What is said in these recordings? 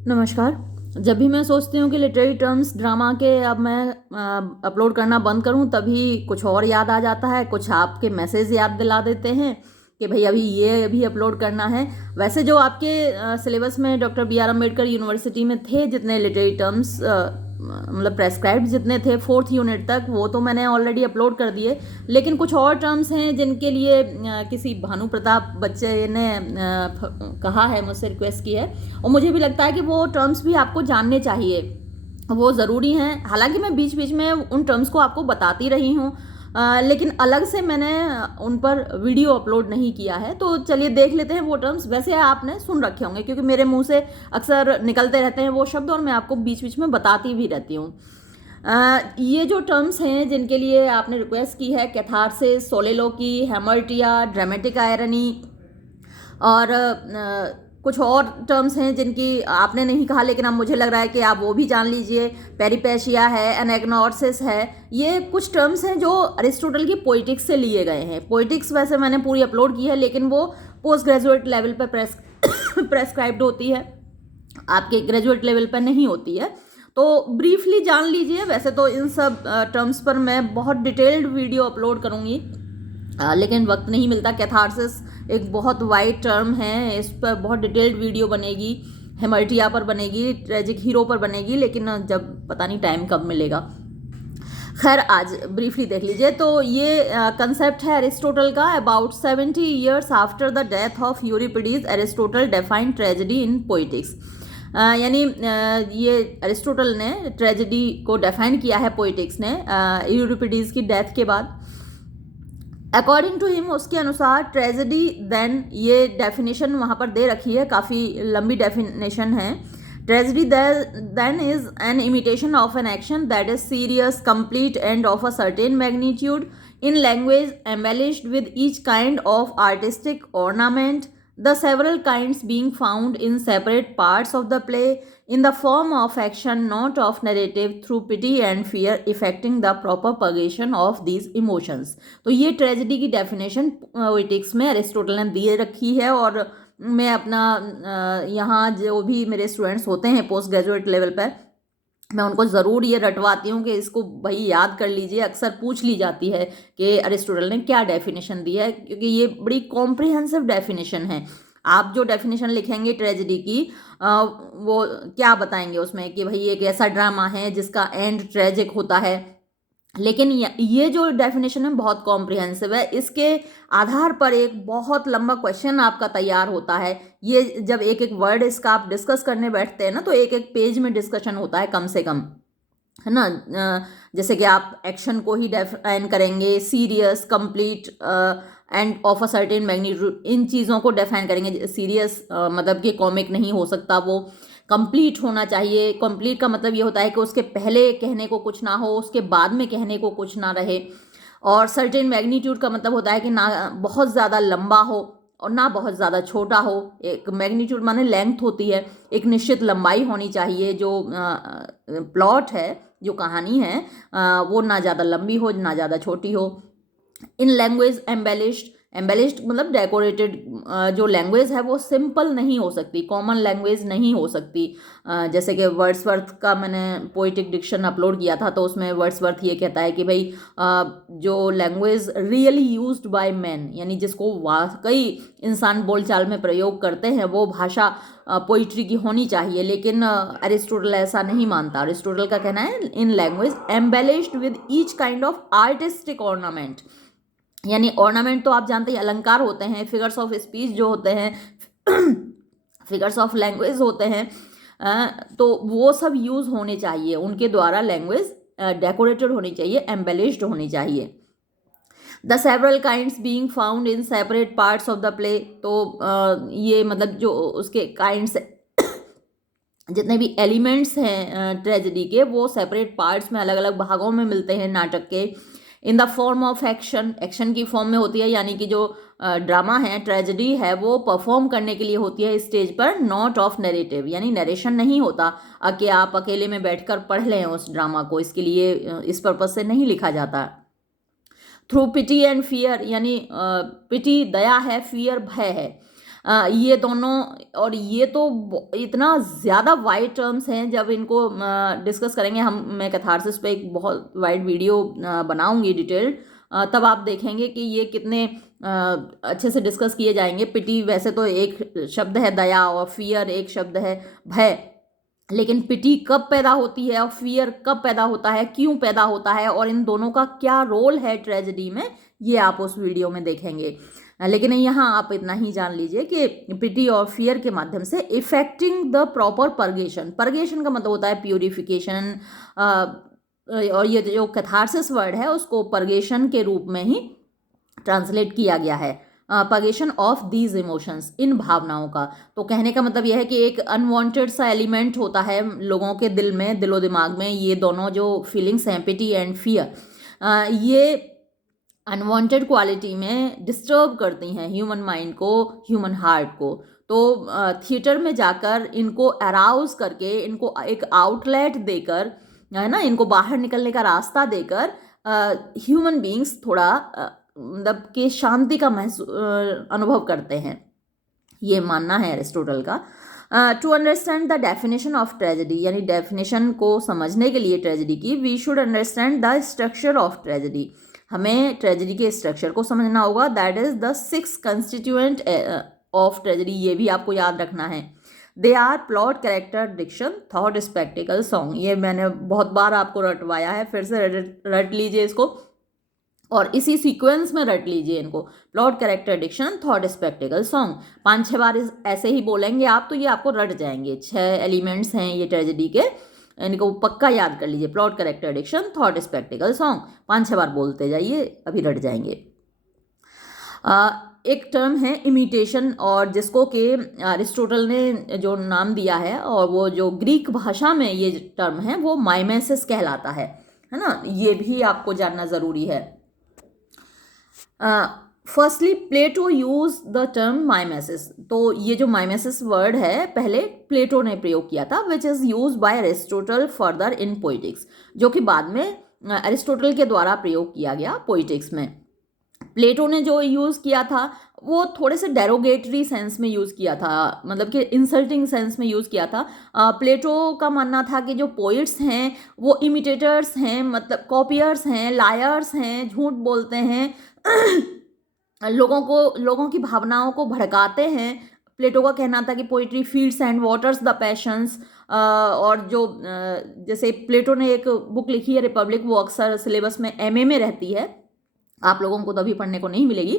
नमस्कार। जब भी मैं सोचती हूँ कि लिटरेरी टर्म्स ड्रामा के अब मैं अपलोड करना बंद करूँ, तभी कुछ और याद आ जाता है, कुछ आपके मैसेज याद दिला देते हैं कि भाई अभी ये अभी अपलोड करना है। वैसे जो आपके सिलेबस में doctor B R Ambedkar university में थे जितने लिटरेरी टर्म्स मतलब प्रेस्क्राइब्ड जितने थे 4th यूनिट तक, वो तो मैंने ऑलरेडी अपलोड कर दिए। लेकिन कुछ और टर्म्स हैं जिनके लिए किसी भानु प्रताप बच्चे ने कहा है, मुझसे रिक्वेस्ट की है, और मुझे भी लगता है कि वो टर्म्स भी आपको जानने चाहिए, वो ज़रूरी हैं। हालांकि मैं बीच बीच में उन टर्म्स को आपको बताती रही हूँ, लेकिन अलग से मैंने उन पर वीडियो अपलोड नहीं किया है। तो चलिए देख लेते हैं वो टर्म्स। वैसे आपने सुन रखे होंगे क्योंकि मेरे मुंह से अक्सर निकलते रहते हैं वो शब्द, और मैं आपको बीच बीच में बताती भी रहती हूँ। ये जो टर्म्स हैं जिनके लिए आपने रिक्वेस्ट की है, कैथारसिस, सोलेलोकी, हेमर्टिया, ड्रामेटिक आयरनी, और कुछ और टर्म्स हैं जिनकी आपने नहीं कहा लेकिन अब मुझे लग रहा है कि आप वो भी जान लीजिए। पेरिपेशिया है, एनेग्नोर्सिस है। ये कुछ टर्म्स हैं जो अरिस्टोटल की पोइटिक्स से लिए गए हैं। पोइटिक्स वैसे मैंने पूरी अपलोड की है, लेकिन वो पोस्ट ग्रेजुएट लेवल पर प्रेस्क्राइब्ड होती है, आपके ग्रेजुएट लेवल पर नहीं होती है। तो ब्रीफली जान लीजिए। वैसे तो इन सब टर्म्स पर मैं बहुत डिटेल्ड वीडियो अपलोड करूँगी, लेकिन वक्त नहीं मिलता। कैथारसिस एक बहुत वाइड टर्म है, इस पर बहुत डिटेल्ड वीडियो बनेगी, हेमर्टिया पर बनेगी, ट्रेजिक हीरो पर बनेगी, लेकिन जब पता नहीं टाइम कब मिलेगा। खैर, आज ब्रीफली देख लीजिए। तो ये कंसेप्ट है एरिस्टोटल का। About 70 years after the death of Euripides, Aristotle defined tragedy in poetics. यानी ये एरिस्टोटल ने ट्रेजेडी को डिफाइन किया है पोइटिक्स ने यूरिपिडीज की डेथ के बाद। अकॉर्डिंग टू हिम, उसके अनुसार ट्रेजेडी देन, ये डेफिनेशन वहाँ पर दे रखी है, काफ़ी लंबी डेफिनेशन है। Tragedy then is an imitation of an action that is serious, complete and of a certain magnitude in language embellished with each kind of artistic ornament, the several kinds being found in separate parts of the play in the form of action, not of narrative, through pity and fear, affecting the proper purgation of these emotions। तो ये tragedy की definition poetics में Aristotle ने दिए रखी है, और मैं अपना यहाँ जो भी मेरे स्टूडेंट्स होते हैं पोस्ट ग्रेजुएट लेवल पर, मैं उनको ज़रूर ये रटवाती हूँ कि इसको भाई याद कर लीजिए। अक्सर पूछ ली जाती है कि अरिस्टोटल ने क्या डेफिनेशन दी है, क्योंकि ये बड़ी कॉम्प्रिहेंसिव डेफिनेशन है। आप जो डेफिनेशन लिखेंगे ट्रेजेडी की, वो क्या बताएंगे उसमें कि भाई एक ऐसा ड्रामा है जिसका एंड ट्रेजिक होता है। लेकिन ये जो डेफिनेशन है बहुत कॉम्प्रिहेंसिव है। इसके आधार पर एक बहुत लंबा क्वेश्चन आपका तैयार होता है। ये जब एक एक वर्ड इसका आप डिस्कस करने बैठते हैं ना, तो एक एक पेज में डिस्कशन होता है कम से कम, है ना। जैसे कि आप एक्शन को ही डिफाइन करेंगे, serious, complete and of a certain magnitude, इन चीज़ों को डिफाइन करेंगे। सीरियस मतलब कि कॉमिक नहीं हो सकता वो, कंप्लीट होना चाहिए। कंप्लीट का मतलब ये होता है कि उसके पहले कहने को कुछ ना हो, उसके बाद में कहने को कुछ ना रहे। और सर्टेन मैग्नीट्यूड का मतलब होता है कि ना बहुत ज़्यादा लंबा हो और ना बहुत ज़्यादा छोटा हो। एक मैग्नीट्यूड माने लेंथ होती है, एक निश्चित लंबाई होनी चाहिए। जो प्लॉट है, जो कहानी है, वो ना ज़्यादा लंबी हो ना ज़्यादा छोटी हो। इन लैंग्वेज एम्बेलिश्ड, एम्बेलिश्ड मतलब डेकोरेटेड। जो लैंग्वेज है वो सिंपल नहीं हो सकती, कॉमन लैंग्वेज नहीं हो सकती। जैसे कि वर्ड्सवर्थ का मैंने पोइटिक डिक्शन अपलोड किया था, तो उसमें वर्ड्सवर्थ ये कहता है कि भाई जो language really used by man, यानी जिसको वाकई इंसान बोलचाल में प्रयोग करते हैं, वो भाषा पोइट्री की होनी चाहिए। लेकिन अरिस्टोटल ऐसा नहीं मानता। अरिस्टोटल का कहना है इन language embellished with each kind of artistic ornament. यानी ऑर्नामेंट तो आप जानते हैं अलंकार होते हैं, फिगर्स ऑफ स्पीच जो होते हैं, फिगर्स ऑफ लैंग्वेज होते हैं, तो वो सब यूज़ होने चाहिए। उनके द्वारा लैंग्वेज डेकोरेटेड होनी चाहिए, एम्बेलिश्ड होनी चाहिए। The several kinds being found in separate parts of the play, तो ये मतलब जो उसके काइंड्स जितने भी एलिमेंट्स हैं ट्रेजेडी के, वो सेपरेट पार्ट्स में अलग अलग भागों में मिलते हैं नाटक के। In the form of action, action की फॉर्म में होती है, यानी कि जो ड्रामा है, ट्रेजेडी है, वो परफॉर्म करने के लिए होती है स्टेज पर, नॉट ऑफ नरेटिव, यानी नरेशन नहीं होता कि आप अकेले में बैठकर पढ़ लें उस ड्रामा को, इसके लिए इस पर्पज से नहीं लिखा जाता। थ्रू पिटी एंड फियर, यानी पिटी दया है, फियर भय है। ये दोनों, और ये तो इतना ज़्यादा वाइड टर्म्स हैं, जब इनको डिस्कस करेंगे हम, मैं कैथारसिस पे एक बहुत वाइड वीडियो बनाऊंगी डिटेल्ड, तब आप देखेंगे कि ये कितने अच्छे से डिस्कस किए जाएंगे। पिटी वैसे तो एक शब्द है दया, और फियर एक शब्द है भय, लेकिन पिटी कब पैदा होती है और फियर कब पैदा होता है, क्यों पैदा होता है, और इन दोनों का क्या रोल है ट्रेजेडी में, ये आप उस वीडियो में देखेंगे। लेकिन यहाँ आप इतना ही जान लीजिए कि पिटी और फियर के माध्यम से effecting the proper purgation, purgation का मतलब होता है प्यूरिफिकेशन, और ये जो कैथारसिस वर्ड है उसको परगेशन के रूप में ही ट्रांसलेट किया गया है, परगेशन ऑफ दीज इमोशंस, इन भावनाओं का। तो कहने का मतलब यह है कि एक अनवांटेड सा एलिमेंट होता है लोगों के दिल में, दिलो दिमाग में, ये दोनों जो फीलिंग्स हैं पिटी एंड फियर, ये अनवांटेड क्वालिटी में डिस्टर्ब करती हैं ह्यूमन माइंड को, ह्यूमन हार्ट को। तो थिएटर में जाकर इनको अराउज करके, इनको एक आउटलेट देकर, है ना, इनको बाहर निकलने का रास्ता देकर ह्यूमन बीइंग्स थोड़ा मतलब कि शांति का अनुभव करते हैं, ये मानना है एरिस्टोटल का। To understand the definition of tragedy, यानी डेफिनेशन को समझने के लिए ट्रेजेडी की, we should understand the structure of tragedy, हमें ट्रेजेडी के स्ट्रक्चर को समझना होगा। That is the 6 constituent of tragedy, ये भी आपको याद रखना है। They are plot, character, diction, thought, spectacle, song. ये मैंने बहुत बार आपको रटवाया है, फिर से रट लीजिए इसको, और इसी सीक्वेंस में रट लीजिए इनको, plot, character, diction, thought, spectacle, song. 5-6 बार ऐसे ही बोलेंगे आप तो ये आपको रट जाएंगे। 6 एलिमेंट्स हैं ये ट्रेजेडी के, इनको पक्का याद कर लीजिए, plot, character, diction, thought, spectacle, song. 5-6 बार बोलते जाइए, अभी रट जाएंगे। एक टर्म है इमिटेशन, और जिसको कि अरिस्टोटल ने जो नाम दिया है, और वो जो ग्रीक भाषा में ये टर्म है वो माइमेसिस कहलाता है ना, ये भी आपको जानना ज़रूरी है। Firstly Plato use the term mimesis, तो ये जो माइमेसिस वर्ड है पहले प्लेटो ने प्रयोग किया था, which is use by Aristotle further in poetics, जो कि बाद में अरिस्टोटल के द्वारा प्रयोग किया गया पोइटिक्स में। प्लेटो ने जो यूज़ किया था वो थोड़े से डेरोगेटरी सेंस में यूज़ किया था, मतलब कि इंसल्टिंग सेंस में यूज़ किया था। प्लेटो का मानना था कि जो पोइट्स हैं वो इमिटेटर्स हैं, मतलब कॉपियर्स हैं, लायर्स हैं, झूठ बोलते हैं, लोगों की भावनाओं को भड़काते हैं। प्लेटो का कहना था कि poetry feeds and waters the patience, और जो जैसे प्लेटो ने एक बुक लिखी है रिपब्लिक, वो अक्सर सिलेबस में एमए में रहती है, आप लोगों को तो अभी पढ़ने को नहीं मिलेगी।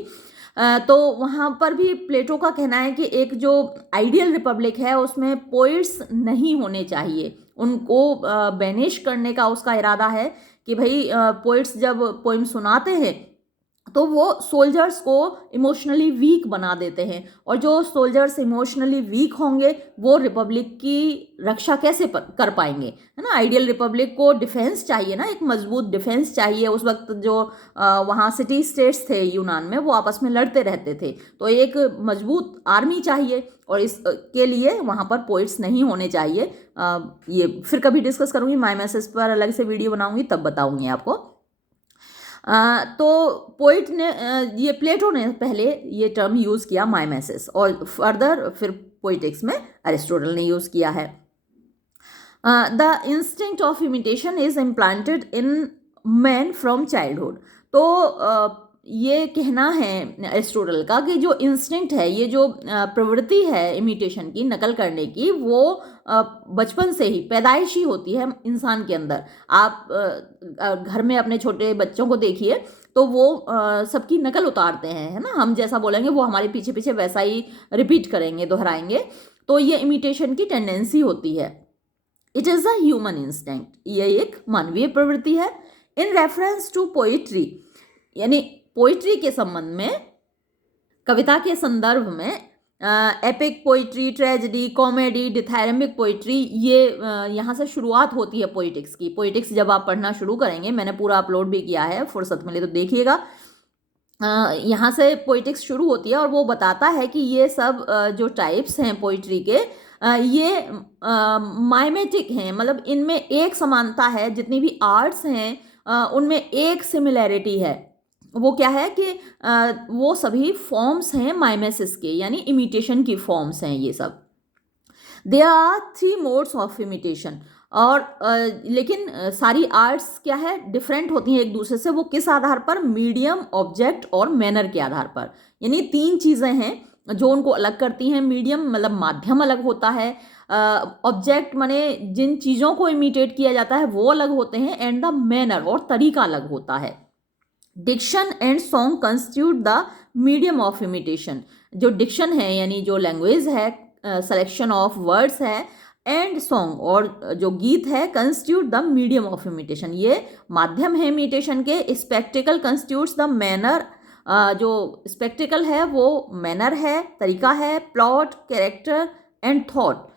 तो वहाँ पर भी प्लेटो का कहना है कि एक जो आइडियल रिपब्लिक है उसमें पोइट्स नहीं होने चाहिए, उनको बैनिश करने का उसका इरादा है कि भाई पोइट्स जब पोइम सुनाते हैं तो वो सोल्जर्स को इमोशनली वीक बना देते हैं, और जो सोल्जर्स इमोशनली वीक होंगे वो रिपब्लिक की रक्षा कैसे कर पाएंगे, है ना। आइडियल रिपब्लिक को डिफेंस चाहिए ना, एक मजबूत डिफेंस चाहिए। उस वक्त जो वहाँ सिटी स्टेट्स थे यूनान में, वो आपस में लड़ते रहते थे, तो एक मजबूत आर्मी चाहिए, और इसके लिए वहाँ पर पोइट्स नहीं होने चाहिए। ये फिर कभी डिस्कस करूँगी, माइमेसिस पर अलग से वीडियो बनाऊँगी तब बताऊँगी आपको। तो पोइट ने ये प्लेटो ने पहले ये टर्म यूज़ किया माइमेसिस, और फर्दर फिर पोइटिक्स में अरिस्टोटल ने यूज़ किया है। The instinct of imitation is implanted in man from childhood. तो ये कहना है एरिस्टोटल का कि जो इंस्टिंक्ट है, ये जो प्रवृत्ति है इमिटेशन की, नकल करने की, वो बचपन से ही पैदाइशी होती है इंसान के अंदर। आप घर में अपने छोटे बच्चों को देखिए तो वो सबकी नकल उतारते हैं, है ना। हम जैसा बोलेंगे वो हमारे पीछे पीछे वैसा ही रिपीट करेंगे, दोहराएंगे। तो ये इमिटेशन की टेंडेंसी होती है। It is a human instinct, ये एक मानवीय प्रवृत्ति है। इन रेफरेंस टू पोइट्री, यानी पोइट्री के संबंध में, कविता के संदर्भ में, epic poetry, tragedy, comedy, dithyrambic poetry, ये यहाँ से शुरुआत होती है पोइटिक्स की। पोइटिक्स जब आप पढ़ना शुरू करेंगे, मैंने पूरा अपलोड भी किया है, फुर्सत मिले तो देखिएगा, यहाँ से पोइटिक्स शुरू होती है, और वो बताता है कि ये सब जो टाइप्स हैं पोइट्री के, ये माइमेटिक हैं, मतलब इनमें एक समानता है। जितनी भी आर्ट्स हैं उनमें एक सिमिलैरिटी है, वो क्या है कि वो सभी फॉर्म्स हैं माइमेसिस के, यानी इमिटेशन की फॉर्म्स हैं ये सब। There are 3 modes of imitation. और लेकिन सारी आर्ट्स क्या है, डिफरेंट होती हैं एक दूसरे से। वो किस आधार पर? मीडियम, ऑब्जेक्ट और मैनर के आधार पर। यानी 3 चीज़ें हैं जो उनको अलग करती हैं। मीडियम मतलब माध्यम अलग होता है, ऑब्जेक्ट माने जिन चीज़ों को इमिटेट किया जाता है वो अलग होते हैं, एंड द मैनर और तरीका अलग होता है। Diction and song constitute the medium of imitation. जो डिक्शन है यानी जो लैंग्वेज है, सिलेक्शन ऑफ वर्ड्स है, एंड सॉन्ग और जो गीत है, constitute the medium of imitation, ये माध्यम है इमिटेशन के। स्पेक्टिकल कंस्टिट्यूट्स द मैनर, जो स्पेक्टिकल है वो मैनर है, तरीका है। Plot, character and thought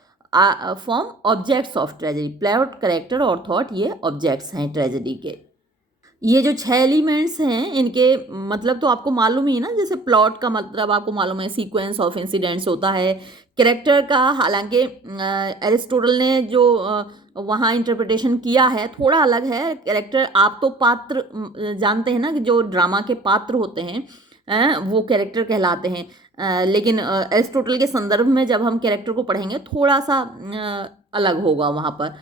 form objects of tragedy. Plot, character और थॉट ये ऑब्जेक्ट्स हैं ट्रेजेडी के। ये जो 6 एलिमेंट्स हैं इनके मतलब तो आपको मालूम ही है ना। जैसे प्लॉट का मतलब आपको मालूम है, सीक्वेंस ऑफ इंसिडेंट्स होता है। कैरेक्टर का हालांकि एरिस्टोटल ने जो वहाँ इंटरप्रिटेशन किया है थोड़ा अलग है। कैरेक्टर आप तो पात्र जानते हैं ना कि जो ड्रामा के पात्र होते हैं वो कैरेक्टर कहलाते हैं। लेकिन एरिस्टोटल के संदर्भ में जब हम कैरेक्टर को पढ़ेंगे थोड़ा सा अलग होगा वहाँ पर।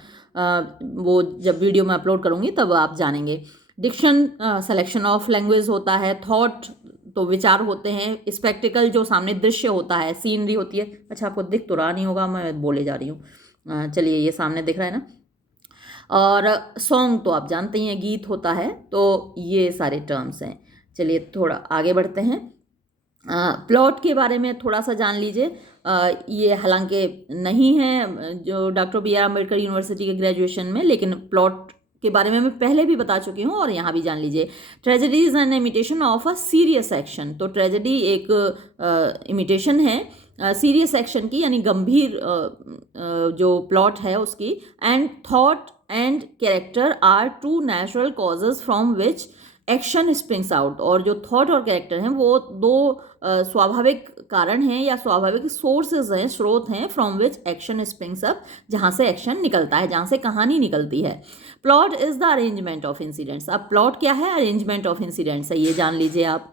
वो जब वीडियो में अपलोड करूँगी तब आप जानेंगे। डिक्शन सिलेक्शन ऑफ लैंग्वेज होता है। थॉट तो विचार होते हैं। स्पेक्टिकल जो सामने दृश्य होता है, सीनरी होती है। अच्छा, आपको दिख तो रहा नहीं होगा, मैं बोले जा रही हूँ। चलिए, ये सामने दिख रहा है ना। और सॉन्ग तो आप जानते ही हैं, गीत होता है। तो ये सारे टर्म्स हैं। चलिए थोड़ा आगे बढ़ते हैं। प्लॉट के बारे में थोड़ा सा जान लीजिए। ये हालांकि नहीं है जो डॉक्टर बी.आर. अम्बेडकर यूनिवर्सिटी के ग्रेजुएशन में, लेकिन प्लॉट के बारे में मैं पहले भी बता चुकी हूँ और यहाँ भी जान लीजिए। Tragedy is an imitation of a serious action. तो ट्रेजेडी एक इमिटेशन है सीरियस एक्शन की, यानी गंभीर जो प्लॉट है उसकी। And thought and character are 2 natural causes from which action springs out. और जो थॉट और कैरेक्टर हैं वो 2 स्वाभाविक कारण हैं या स्वाभाविक सोर्सेज हैं, स्रोत हैं, from which action springs up, जहाँ से एक्शन निकलता है, जहाँ से कहानी निकलती है। Plot is the arrangement of incidents. अब प्लॉट क्या है? अरेंजमेंट ऑफ इंसिडेंट्स है, ये जान लीजिए आप।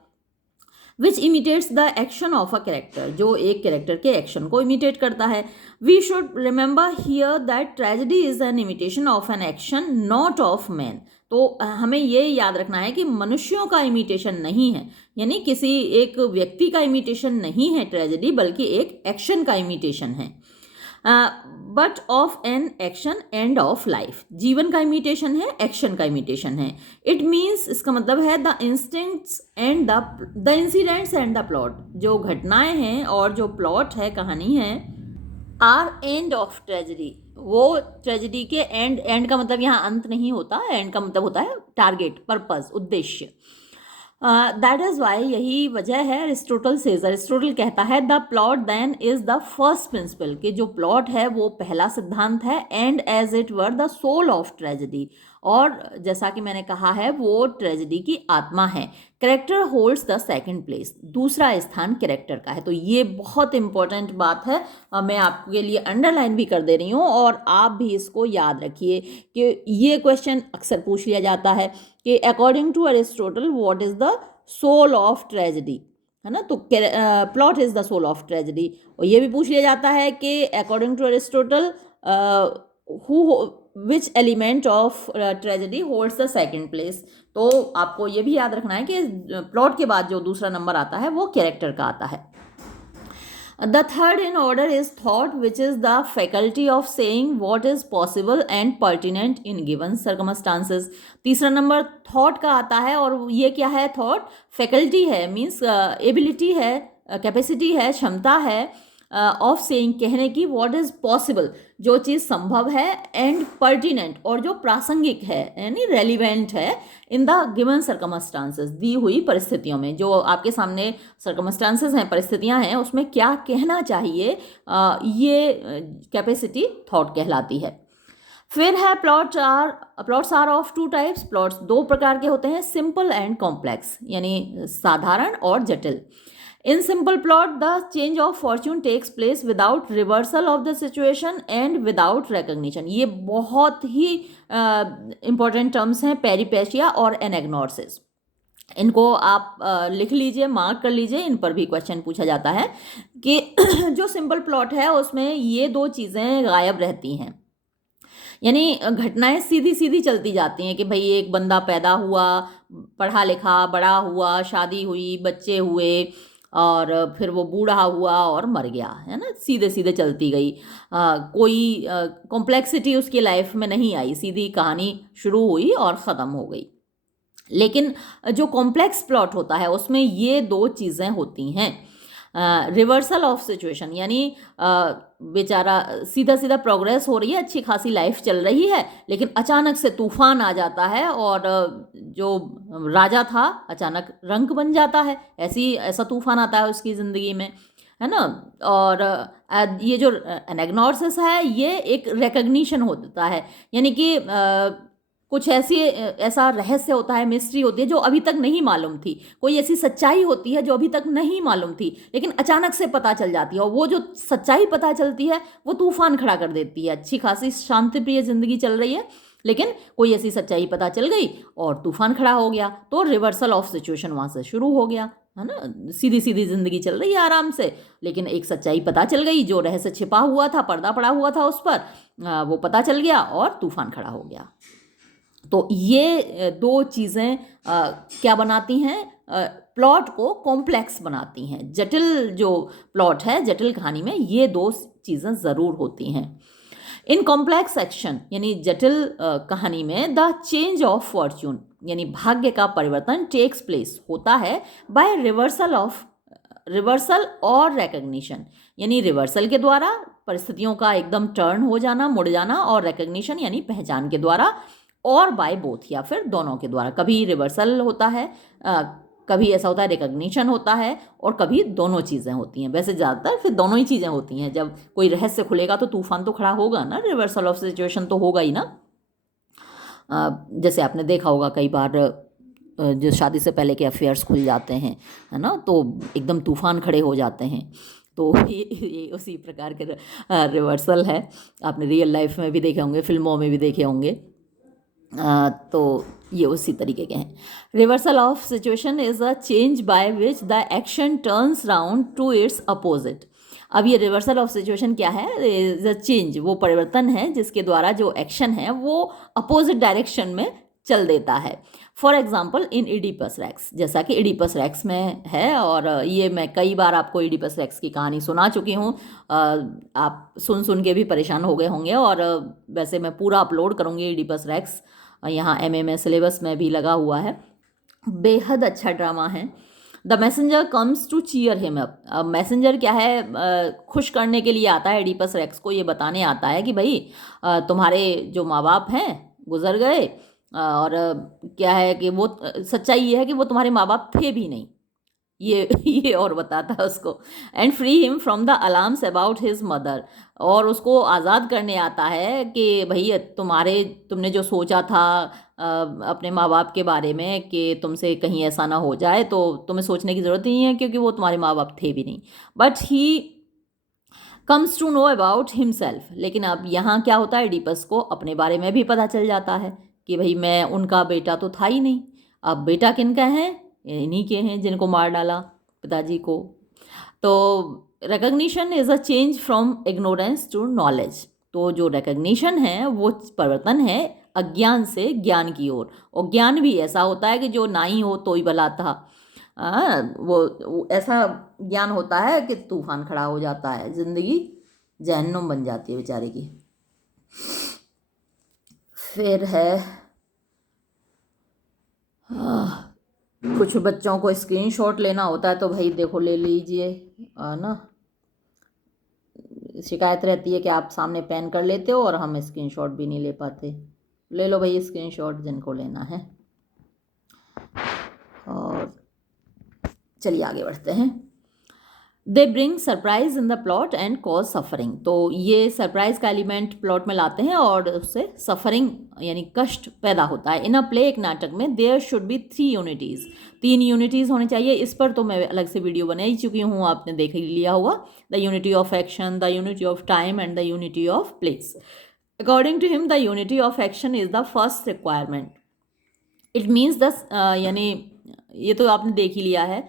Which imitates the action of a character, जो एक कैरेक्टर के एक्शन को इमिटेट करता है। We should remember here that tragedy is an imitation of an action, not of man. तो हमें ये याद रखना है कि मनुष्यों का इमिटेशन नहीं है, यानी किसी एक व्यक्ति का इमिटेशन नहीं है ट्रेजेडी, बल्कि एक एक्शन का इमिटेशन है। But of an action end of life. जीवन का इमिटेशन है, एक्शन का इमिटेशन है। इट मीन्स, इसका मतलब है the instincts and the incidents and the plot. जो घटनाएं हैं और जो प्लॉट है, कहानी है, आर एंड ऑफ ट्रेजेडी। वो ट्रेजेडी के एंड का मतलब यहाँ अंत नहीं होता, एंड का मतलब होता है टारगेट, पर्पस, उद्देश्य। दैट इज वाई, यही वजह है। अरिस्टोटल कहता है the plot then is the first principle, कि जो प्लॉट है वो पहला सिद्धांत है। And as it were the soul of tragedy, और जैसा कि मैंने कहा है वो ट्रेजेडी की आत्मा है। Character holds the second place, दूसरा स्थान कैरेक्टर का है। तो ये बहुत इंपॉर्टेंट बात है, मैं आपके लिए अंडरलाइन भी कर दे रही हूँ, और आप भी इसको याद रखिए कि ये क्वेश्चन अक्सर पूछ लिया जाता है कि according to Aristotle what is the soul of tragedy, है ना। तो plot is the soul of tragedy. और ये भी पूछ लिया जाता है कि according to Aristotle which element of tragedy holds the second place. तो आपको ये भी याद रखना है कि प्लॉट के बाद जो दूसरा नंबर आता है वो कैरेक्टर का आता है। The third in order is thought, which is the faculty of saying what is possible and pertinent in given circumstances. तीसरा नंबर थॉट का आता है, और ये क्या है? थॉट फैकल्टी है, मीन्स एबिलिटी है, कैपेसिटी है, क्षमता है ऑफ सेइंग, कहने की, व्हाट इज पॉसिबल, जो चीज़ संभव है, एंड पर्टिनेंट, और जो प्रासंगिक है यानी रेलिवेंट है, इन द गिवन सर्कमस्टांसेस, दी हुई परिस्थितियों में। जो आपके सामने सर्कमस्टांसेस हैं, परिस्थितियां हैं, उसमें क्या कहना चाहिए, ये कैपेसिटी थॉट कहलाती है। फिर है plots are of 2 types. Plots 2 प्रकार के होते हैं, सिंपल एंड कॉम्प्लेक्स, यानी साधारण और जटिल। In simple plot, the change of fortune takes place without reversal of the situation and without recognition. ये बहुत ही important terms हैं, पेरिपेशिया और एनेग्नोसिस। इनको आप लिख लीजिए, मार्क कर लीजिए, इन पर भी क्वेश्चन पूछा जाता है कि जो सिंपल प्लॉट है उसमें ये दो चीज़ें गायब रहती हैं, यानी घटनाएं सीधी सीधी चलती जाती हैं कि भाई एक बंदा पैदा हुआ, पढ़ा लिखा, बड़ा हुआ, शादी हुई, बच्चे हुए, और फिर वो बूढ़ा हुआ और मर गया, है ना, सीधे सीधे चलती गई। कोई कॉम्प्लेक्सिटी उसकी लाइफ में नहीं आई, सीधी कहानी शुरू हुई और ख़त्म हो गई। लेकिन जो कॉम्प्लेक्स प्लॉट होता है उसमें ये दो चीज़ें होती हैं। रिवर्सल ऑफ सिचुएशन, यानी बेचारा सीधा सीधा प्रोग्रेस हो रही है, अच्छी खासी लाइफ चल रही है, लेकिन अचानक से तूफान आ जाता है और जो राजा था अचानक रंक बन जाता है। ऐसा तूफान आता है उसकी ज़िंदगी में, है ना। और ये जो एनाग्नोसिस है ये एक रिकग्निशन होता है, यानी कि कुछ ऐसा रहस्य होता है, मिस्ट्री होती है जो अभी तक नहीं मालूम थी, कोई ऐसी सच्चाई होती है जो अभी तक नहीं मालूम थी लेकिन अचानक से पता चल जाती है, और वो जो सच्चाई पता चलती है वो तूफान खड़ा कर देती है। अच्छी खासी शांति प्रिय जिंदगी चल रही है लेकिन कोई ऐसी सच्चाई पता चल गई और तूफान खड़ा हो गया, तो रिवर्सल ऑफ सिचुएशन वहाँ से शुरू हो गया, है ना। सीधी सीधी जिंदगी चल रही है आराम से, लेकिन एक सच्चाई पता चल गई, जो रहस्य छिपा हुआ था, पर्दा पड़ा हुआ था उस पर, वो पता चल गया और तूफान खड़ा हो गया। तो ये दो चीज़ें क्या बनाती हैं, प्लॉट को कॉम्प्लेक्स बनाती हैं। जटिल जो प्लॉट है, जटिल कहानी में ये दो चीज़ें ज़रूर होती हैं। इन कॉम्प्लेक्स एक्शन, यानी जटिल कहानी में द चेंज ऑफ फॉर्च्यून, यानी भाग्य का परिवर्तन टेक्स प्लेस होता है बाय रिवर्सल और रिकग्निशन, यानी रिवर्सल के द्वारा परिस्थितियों का एकदम टर्न हो जाना, मुड़ जाना, और रिकग्निशन यानी पहचान के द्वारा, और बाय बोथ या फिर दोनों के द्वारा। कभी रिवर्सल होता है, कभी ऐसा होता है रिकग्निशन होता है, और कभी दोनों चीज़ें होती हैं। वैसे ज़्यादातर फिर दोनों ही चीज़ें होती हैं। जब कोई रहस्य खुलेगा तो तूफान तो खड़ा होगा ना, रिवर्सल ऑफ सिचुएशन तो होगा ही ना। जैसे आपने देखा होगा कई बार जो शादी से पहले के अफेयर्स खुल जाते हैं, है ना, तो एकदम तूफान खड़े हो जाते हैं। तो ये उसी प्रकार के रिवर्सल है। आपने रियल लाइफ में भी देखे होंगे, फिल्मों में भी देखे होंगे। तो ये उसी तरीके के हैं। Reversal of situation is a change by which the action turns round to it's opposite. अब ये रिवर्सल ऑफ सिचुएशन क्या है, इज अ चेंज, वो परिवर्तन है जिसके द्वारा जो एक्शन है वो अपोजिट डायरेक्शन में चल देता है। For example in Oedipus Rex, जैसा कि इडिपस रेक्स में है, और ये मैं कई बार आपको इडिपस रेक्स की कहानी सुना चुकी हूँ। आप सुन सुन के भी परेशान हो गए होंगे, और वैसे मैं पूरा अपलोड करूँगी इडिपस रेक्स, यहाँ एमए में सिलेबस में भी लगा हुआ है। बेहद अच्छा ड्रामा है। The messenger comes to cheer him up. अब मैसेंजर क्या है, खुश करने के लिए आता है इडिपस रेक्स को, ये बताने आता है कि भाई तुम्हारे जो माँ बाप हैं गुजर गए, और क्या है कि वो सच्चाई ये है कि वो तुम्हारे माँ बाप थे भी नहीं, ये और बताता है उसको। And free him from the alarms about his mother, और उसको आज़ाद करने आता है कि भाई तुमने जो सोचा था अपने माँ बाप के बारे में कि तुमसे कहीं ऐसा ना हो जाए, तो तुम्हें सोचने की ज़रूरत नहीं है क्योंकि वो तुम्हारे माँ बाप थे भी नहीं। But he comes to know about himself, लेकिन अब यहाँ क्या होता है, एडिपस को अपने बारे में भी पता चल जाता है कि भाई मैं उनका बेटा तो था ही नहीं, अब बेटा किनका है, इन्हीं के हैं जिनको मार डाला पिताजी को। तो recognition is a change from ignorance to knowledge, तो जो रिकग्निशन है वो परिवर्तन है अज्ञान से ज्ञान की ओर। और ज्ञान भी ऐसा होता है कि जो ना ही हो तो ही भला था। वो ऐसा ज्ञान होता है कि तूफान खड़ा हो जाता है, जिंदगी जहन्नुम बन जाती है बेचारे की। फिर है कुछ बच्चों को स्क्रीनशॉट लेना होता है तो भाई देखो ले लीजिए, ना शिकायत रहती है कि आप सामने पेन कर लेते हो और हम स्क्रीनशॉट भी नहीं ले पाते। ले लो भाई स्क्रीनशॉट जिनको लेना है। और चलिए आगे बढ़ते हैं। They bring surprise in the plot and cause suffering, तो ये सरप्राइज का एलिमेंट प्लॉट में लाते हैं और उससे सफरिंग यानी कष्ट पैदा होता है। इन अ प्ले, एक नाटक में, there should be 3 unities, 3 unities होनी चाहिए। इस पर तो मैं अलग से वीडियो बना ही चुकी हूँ, आपने देख ही लिया होगा। The unity of action, the unity of time and the unity of place. According to him the unity of action is the first requirement. It means the यानी ये तो आपने देख ही लिया है।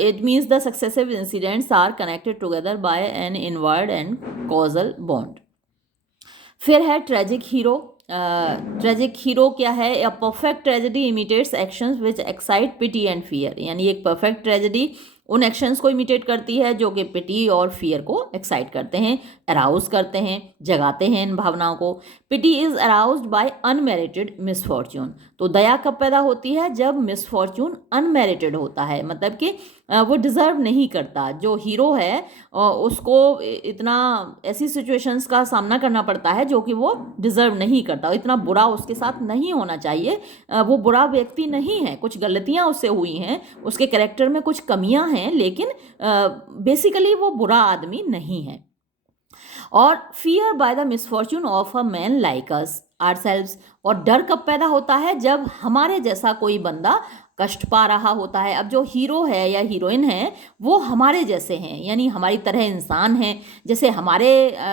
It means the successive incidents are connected together by an inward and causal bond. फिर है ट्रेजिक हीरो। ट्रेजिक हीरो क्या है? A perfect tragedy imitates actions which excite pity and fear. यानी एक परफेक्ट ट्रेजेडी उन एक्शंस को imitate करती है जो कि पिटी और फियर को एक्साइट करते हैं, अराउज करते हैं, जगाते हैं इन भावनाओं को। Pity is aroused by unmerited misfortune. तो दया कब पैदा होती है? जब मिसफॉर्च्यून अनमेरिटेड होता है, मतलब कि वो डिज़र्व नहीं करता। जो हीरो है उसको इतना ऐसी सिचुएशंस का सामना करना पड़ता है जो कि वो डिज़र्व नहीं करता, इतना बुरा उसके साथ नहीं होना चाहिए। वो बुरा व्यक्ति नहीं है, कुछ गलतियां उससे हुई हैं, उसके कैरेक्टर में कुछ कमियां हैं, लेकिन बेसिकली वो बुरा आदमी नहीं है। और fear by the misfortune of a man like us ourselves. और डर कब पैदा होता है? जब हमारे जैसा कोई बंदा कष्ट पा रहा होता है। अब जो हीरो है या हीरोइन है वो हमारे जैसे हैं, यानी हमारी तरह इंसान हैं। जैसे हमारे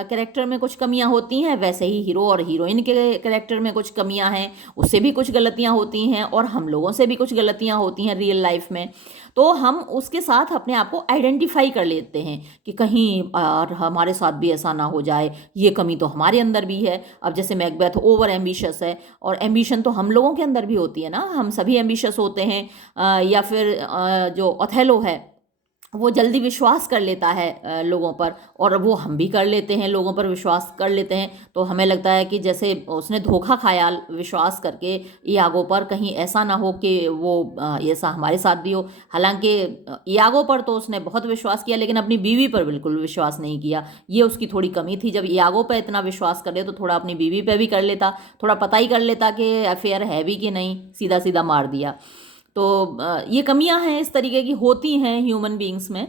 कैरेक्टर में कुछ कमियां होती हैं, वैसे ही हीरो और हीरोइन के कैरेक्टर में कुछ कमियां हैं, उससे भी कुछ गलतियां होती हैं और हम लोगों से भी कुछ गलतियां होती हैं रियल लाइफ में। तो हम उसके साथ अपने आप को आइडेंटिफाई कर लेते हैं कि कहीं और हमारे साथ भी ऐसा ना हो जाए, ये कमी तो हमारे अंदर भी है। अब जैसे मैकबेथ ओवर एम्बिशियस है, और एम्बिशन तो हम लोगों के अंदर भी होती है ना, हम सभी एम्बिशियस होते हैं। या फिर जो ओथेलो है वो जल्दी विश्वास कर लेता है लोगों पर, और वो हम भी कर लेते हैं, लोगों पर विश्वास कर लेते हैं। तो हमें लगता है कि जैसे उसने धोखा खाया विश्वास करके यागो पर, कहीं ऐसा ना हो कि वो ऐसा हमारे साथ भी हो। हालांकि यागो पर तो उसने बहुत विश्वास किया, लेकिन अपनी बीवी पर बिल्कुल विश्वास नहीं किया। ये उसकी थोड़ी कमी थी। जब यागो पर इतना विश्वास कर ले तो थोड़ा अपनी बीवी पर भी कर लेता, थोड़ा पता ही कर लेता कि अफेयर है भी कि नहीं, सीधा सीधा मार दिया। तो ये कमियां हैं, इस तरीके की होती हैं ह्यूमन बीइंग्स में।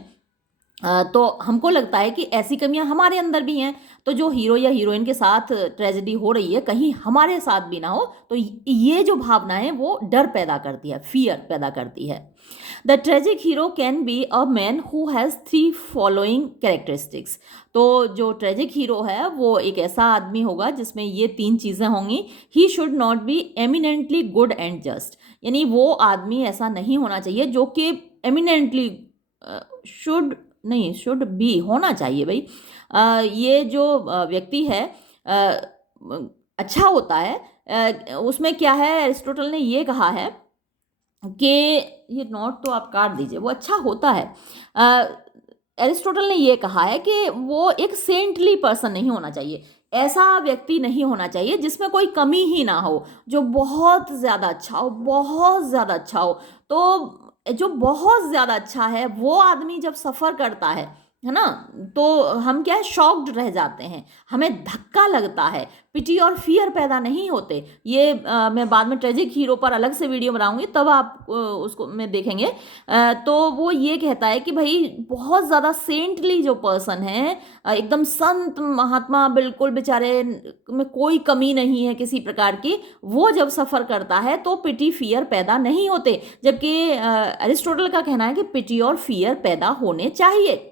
तो हमको लगता है कि ऐसी कमियां हमारे अंदर भी हैं। तो जो हीरो या हीरोइन के साथ ट्रेजेडी हो रही है, कहीं हमारे साथ भी ना हो, तो ये जो भावना है वो डर पैदा करती है, फियर पैदा करती है। The tragic hero can be a man who has 3 following characteristics. तो जो ट्रेजिक हीरो है वो एक ऐसा आदमी होगा जिसमें ये 3 चीज़ें होंगी। He should not be eminently good and just. यानी वो आदमी ऐसा नहीं होना चाहिए जो कि एमिनेंटली शुड नहीं, शुड बी होना चाहिए भाई। ये जो व्यक्ति है अच्छा होता है। उसमें क्या है, एरिस्टोटल ने ये कहा है कि ये नोट तो आप काट दीजिए, वो अच्छा होता है। एरिस्टोटल ने ये कहा है कि वो एक सेंटली पर्सन नहीं होना चाहिए, ऐसा व्यक्ति नहीं होना चाहिए जिसमें कोई कमी ही ना हो, जो बहुत ज़्यादा अच्छा हो, बहुत ज़्यादा अच्छा हो। तो जो बहुत ज़्यादा अच्छा है वो आदमी जब सफ़र करता है ना, तो हम क्या है, शॉक्ड रह जाते हैं, हमें धक्का लगता है, पिटी और फियर पैदा नहीं होते। ये मैं बाद में ट्रेजिक हीरो पर अलग से वीडियो बनाऊंगी, तब आप उसको में देखेंगे। तो वो ये कहता है कि भाई बहुत ज़्यादा सेंटली जो पर्सन है, एकदम संत महात्मा, बिल्कुल बेचारे में कोई कमी नहीं है किसी प्रकार की, वो जब सफ़र करता है तो पिटी फियर पैदा नहीं होते। जबकि अरिस्टोटल का कहना है कि पिटी और फियर पैदा होने चाहिए।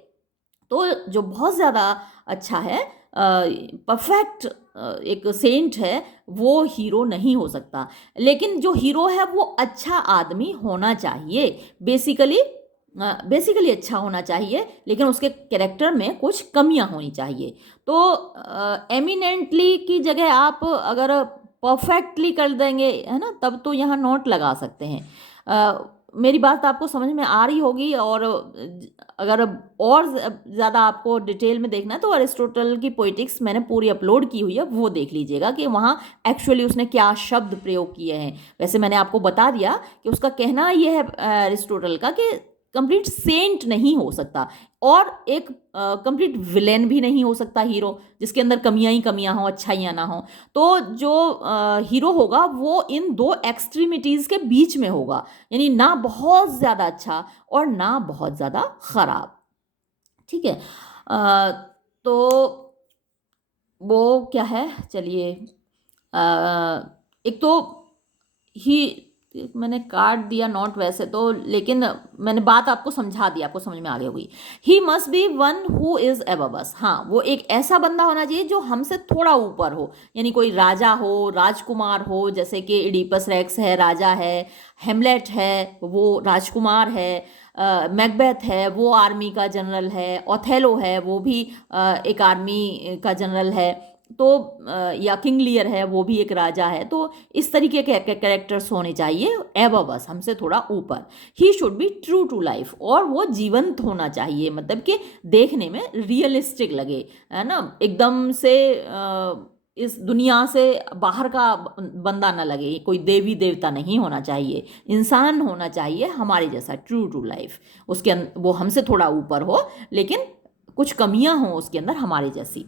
तो जो बहुत ज़्यादा अच्छा है, परफेक्ट एक सेंट है, वो हीरो नहीं हो सकता। लेकिन जो हीरो है वो अच्छा आदमी होना चाहिए, बेसिकली अच्छा होना चाहिए, लेकिन उसके कैरेक्टर में कुछ कमियां होनी चाहिए। तो एमिनेंटली की जगह आप अगर परफेक्टली कर देंगे, है ना, तब तो यहाँ नोट लगा सकते हैं। मेरी बात आपको समझ में आ रही होगी। और अगर और ज़्यादा आपको डिटेल में देखना है तो अरिस्टोटल की पोइटिक्स मैंने पूरी अपलोड की हुई है, वो देख लीजिएगा कि वहाँ एक्चुअली उसने क्या शब्द प्रयोग किए हैं। वैसे मैंने आपको बता दिया कि उसका कहना ये है अरिस्टोटल का कि कंप्लीट सेंट नहीं हो सकता, और एक कंप्लीट विलेन भी नहीं हो सकता हीरो, जिसके अंदर कमियां ही कमियां हो, अच्छाइयां ना हो। तो जो हीरो होगा वो इन दो एक्सट्रीमिटीज़ के बीच में होगा, यानी ना बहुत ज़्यादा अच्छा और ना बहुत ज़्यादा ख़राब। ठीक है। तो वो क्या है, चलिए, एक तो ही मैंने काट दिया नोट वैसे तो, लेकिन मैंने बात आपको समझा दी, आपको समझ में आ गई होगी। He must be one who is above अस। हाँ, वो एक ऐसा बंदा होना चाहिए जो हमसे थोड़ा ऊपर हो, यानी कोई राजा हो, राजकुमार हो, जैसे कि इडिपस रेक्स है, राजा है, हेमलेट है, वो राजकुमार है, मैकबेथ है, वो आर्मी का जनरल है, ओथेलो है, वो भी एक आर्मी का जनरल है, तो या किंग लियर है, वो भी एक राजा है। तो इस तरीके के कैरेक्टर्स होने चाहिए एबव अस, हमसे थोड़ा ऊपर। He should be true to life, और वो जीवंत होना चाहिए, मतलब कि देखने में रियलिस्टिक लगे, है ना, एकदम से इस दुनिया से बाहर का बंदा ना लगे, कोई देवी देवता नहीं होना चाहिए, इंसान होना चाहिए हमारे जैसा, ट्रू टू लाइफ। उसके वो हमसे थोड़ा ऊपर हो, लेकिन कुछ कमियां हों उसके अंदर हमारे जैसी।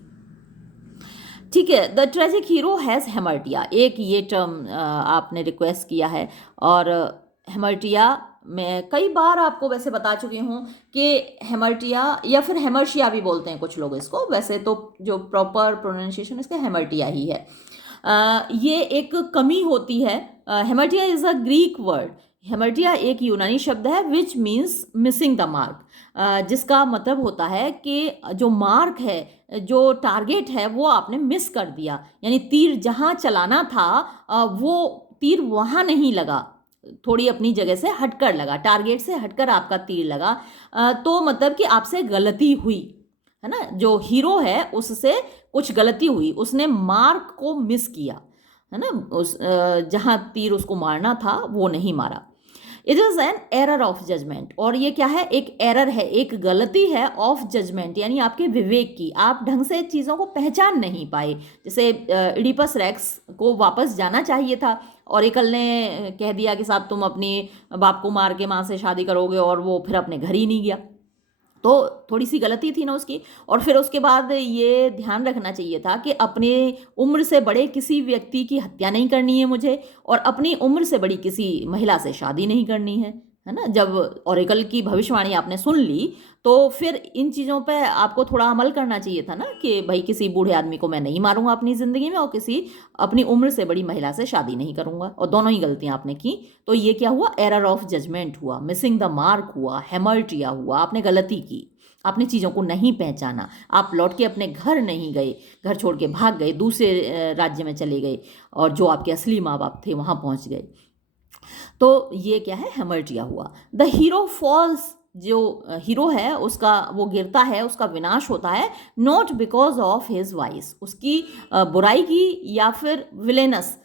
ठीक है, द ट्रेजिक हीरो हैज़ हेमर्टिया, एक ये टर्म आपने रिक्वेस्ट किया है, और हेमर्टिया मैं कई बार आपको वैसे बता चुकी हूँ कि हेमर्टिया या फिर हेमर्शिया भी बोलते हैं कुछ लोग इसको, वैसे तो जो प्रॉपर प्रोनाउंसिएशन इसका हेमर्टिया ही है। ये एक कमी होती है। हेमर्टिया इज़ अ ग्रीक वर्ड। हेमर्टिया एक यूनानी शब्द है which means missing the mark, जिसका मतलब होता है कि जो मार्क है, जो टारगेट है, वो आपने मिस कर दिया, यानी तीर जहाँ चलाना था वो तीर वहाँ नहीं लगा, थोड़ी अपनी जगह से हटकर लगा, टारगेट से हटकर आपका तीर लगा। तो मतलब कि आपसे गलती हुई है ना, जो हीरो है उससे कुछ गलती हुई, उसने मार्क को मिस किया, है ना, उस जहाँ तीर उसको मारना था वो नहीं मारा। It is an error of judgment, और ये क्या है, एक एरर है, एक गलती है ऑफ जजमेंट, यानी आपके विवेक की, आप ढंग से चीज़ों को पहचान नहीं पाए। जैसे इडिपस रेक्स को वापस जाना चाहिए था, ओरेकल ने कह दिया कि साहब तुम अपने बाप को मार के माँ से शादी करोगे, और वो फिर अपने घर ही नहीं गया, तो थोड़ी सी गलती थी ना उसकी। और फिर उसके बाद ये ध्यान रखना चाहिए था कि अपने उम्र से बड़े किसी व्यक्ति की हत्या नहीं करनी है मुझे, और अपनी उम्र से बड़ी किसी महिला से शादी नहीं करनी है ना। जब ओरेकल की भविष्यवाणी आपने सुन ली, तो फिर इन चीज़ों पे आपको थोड़ा अमल करना चाहिए था ना, कि भाई किसी बूढ़े आदमी को मैं नहीं मारूंगा अपनी ज़िंदगी में, और किसी अपनी उम्र से बड़ी महिला से शादी नहीं करूंगा, और दोनों ही गलतियां आपने की। तो ये क्या हुआ, एरर ऑफ जजमेंट हुआ, मिसिंग द मार्क हुआ, हेमर्टिया हुआ, आपने गलती की, आपने चीज़ों को नहीं पहचाना, आप लौट के अपने घर नहीं गए, घर छोड़ के भाग गए, दूसरे राज्य में चले गए, और जो आपके असली माँ बाप थे वहाँ पहुँच गए। तो ये क्या है, हेमर्टिया हुआ। द हीरो फॉल्स, जो हीरो है उसका वो गिरता है, उसका विनाश होता है, not because of his vice, उसकी बुराई की या फिर विलेनस,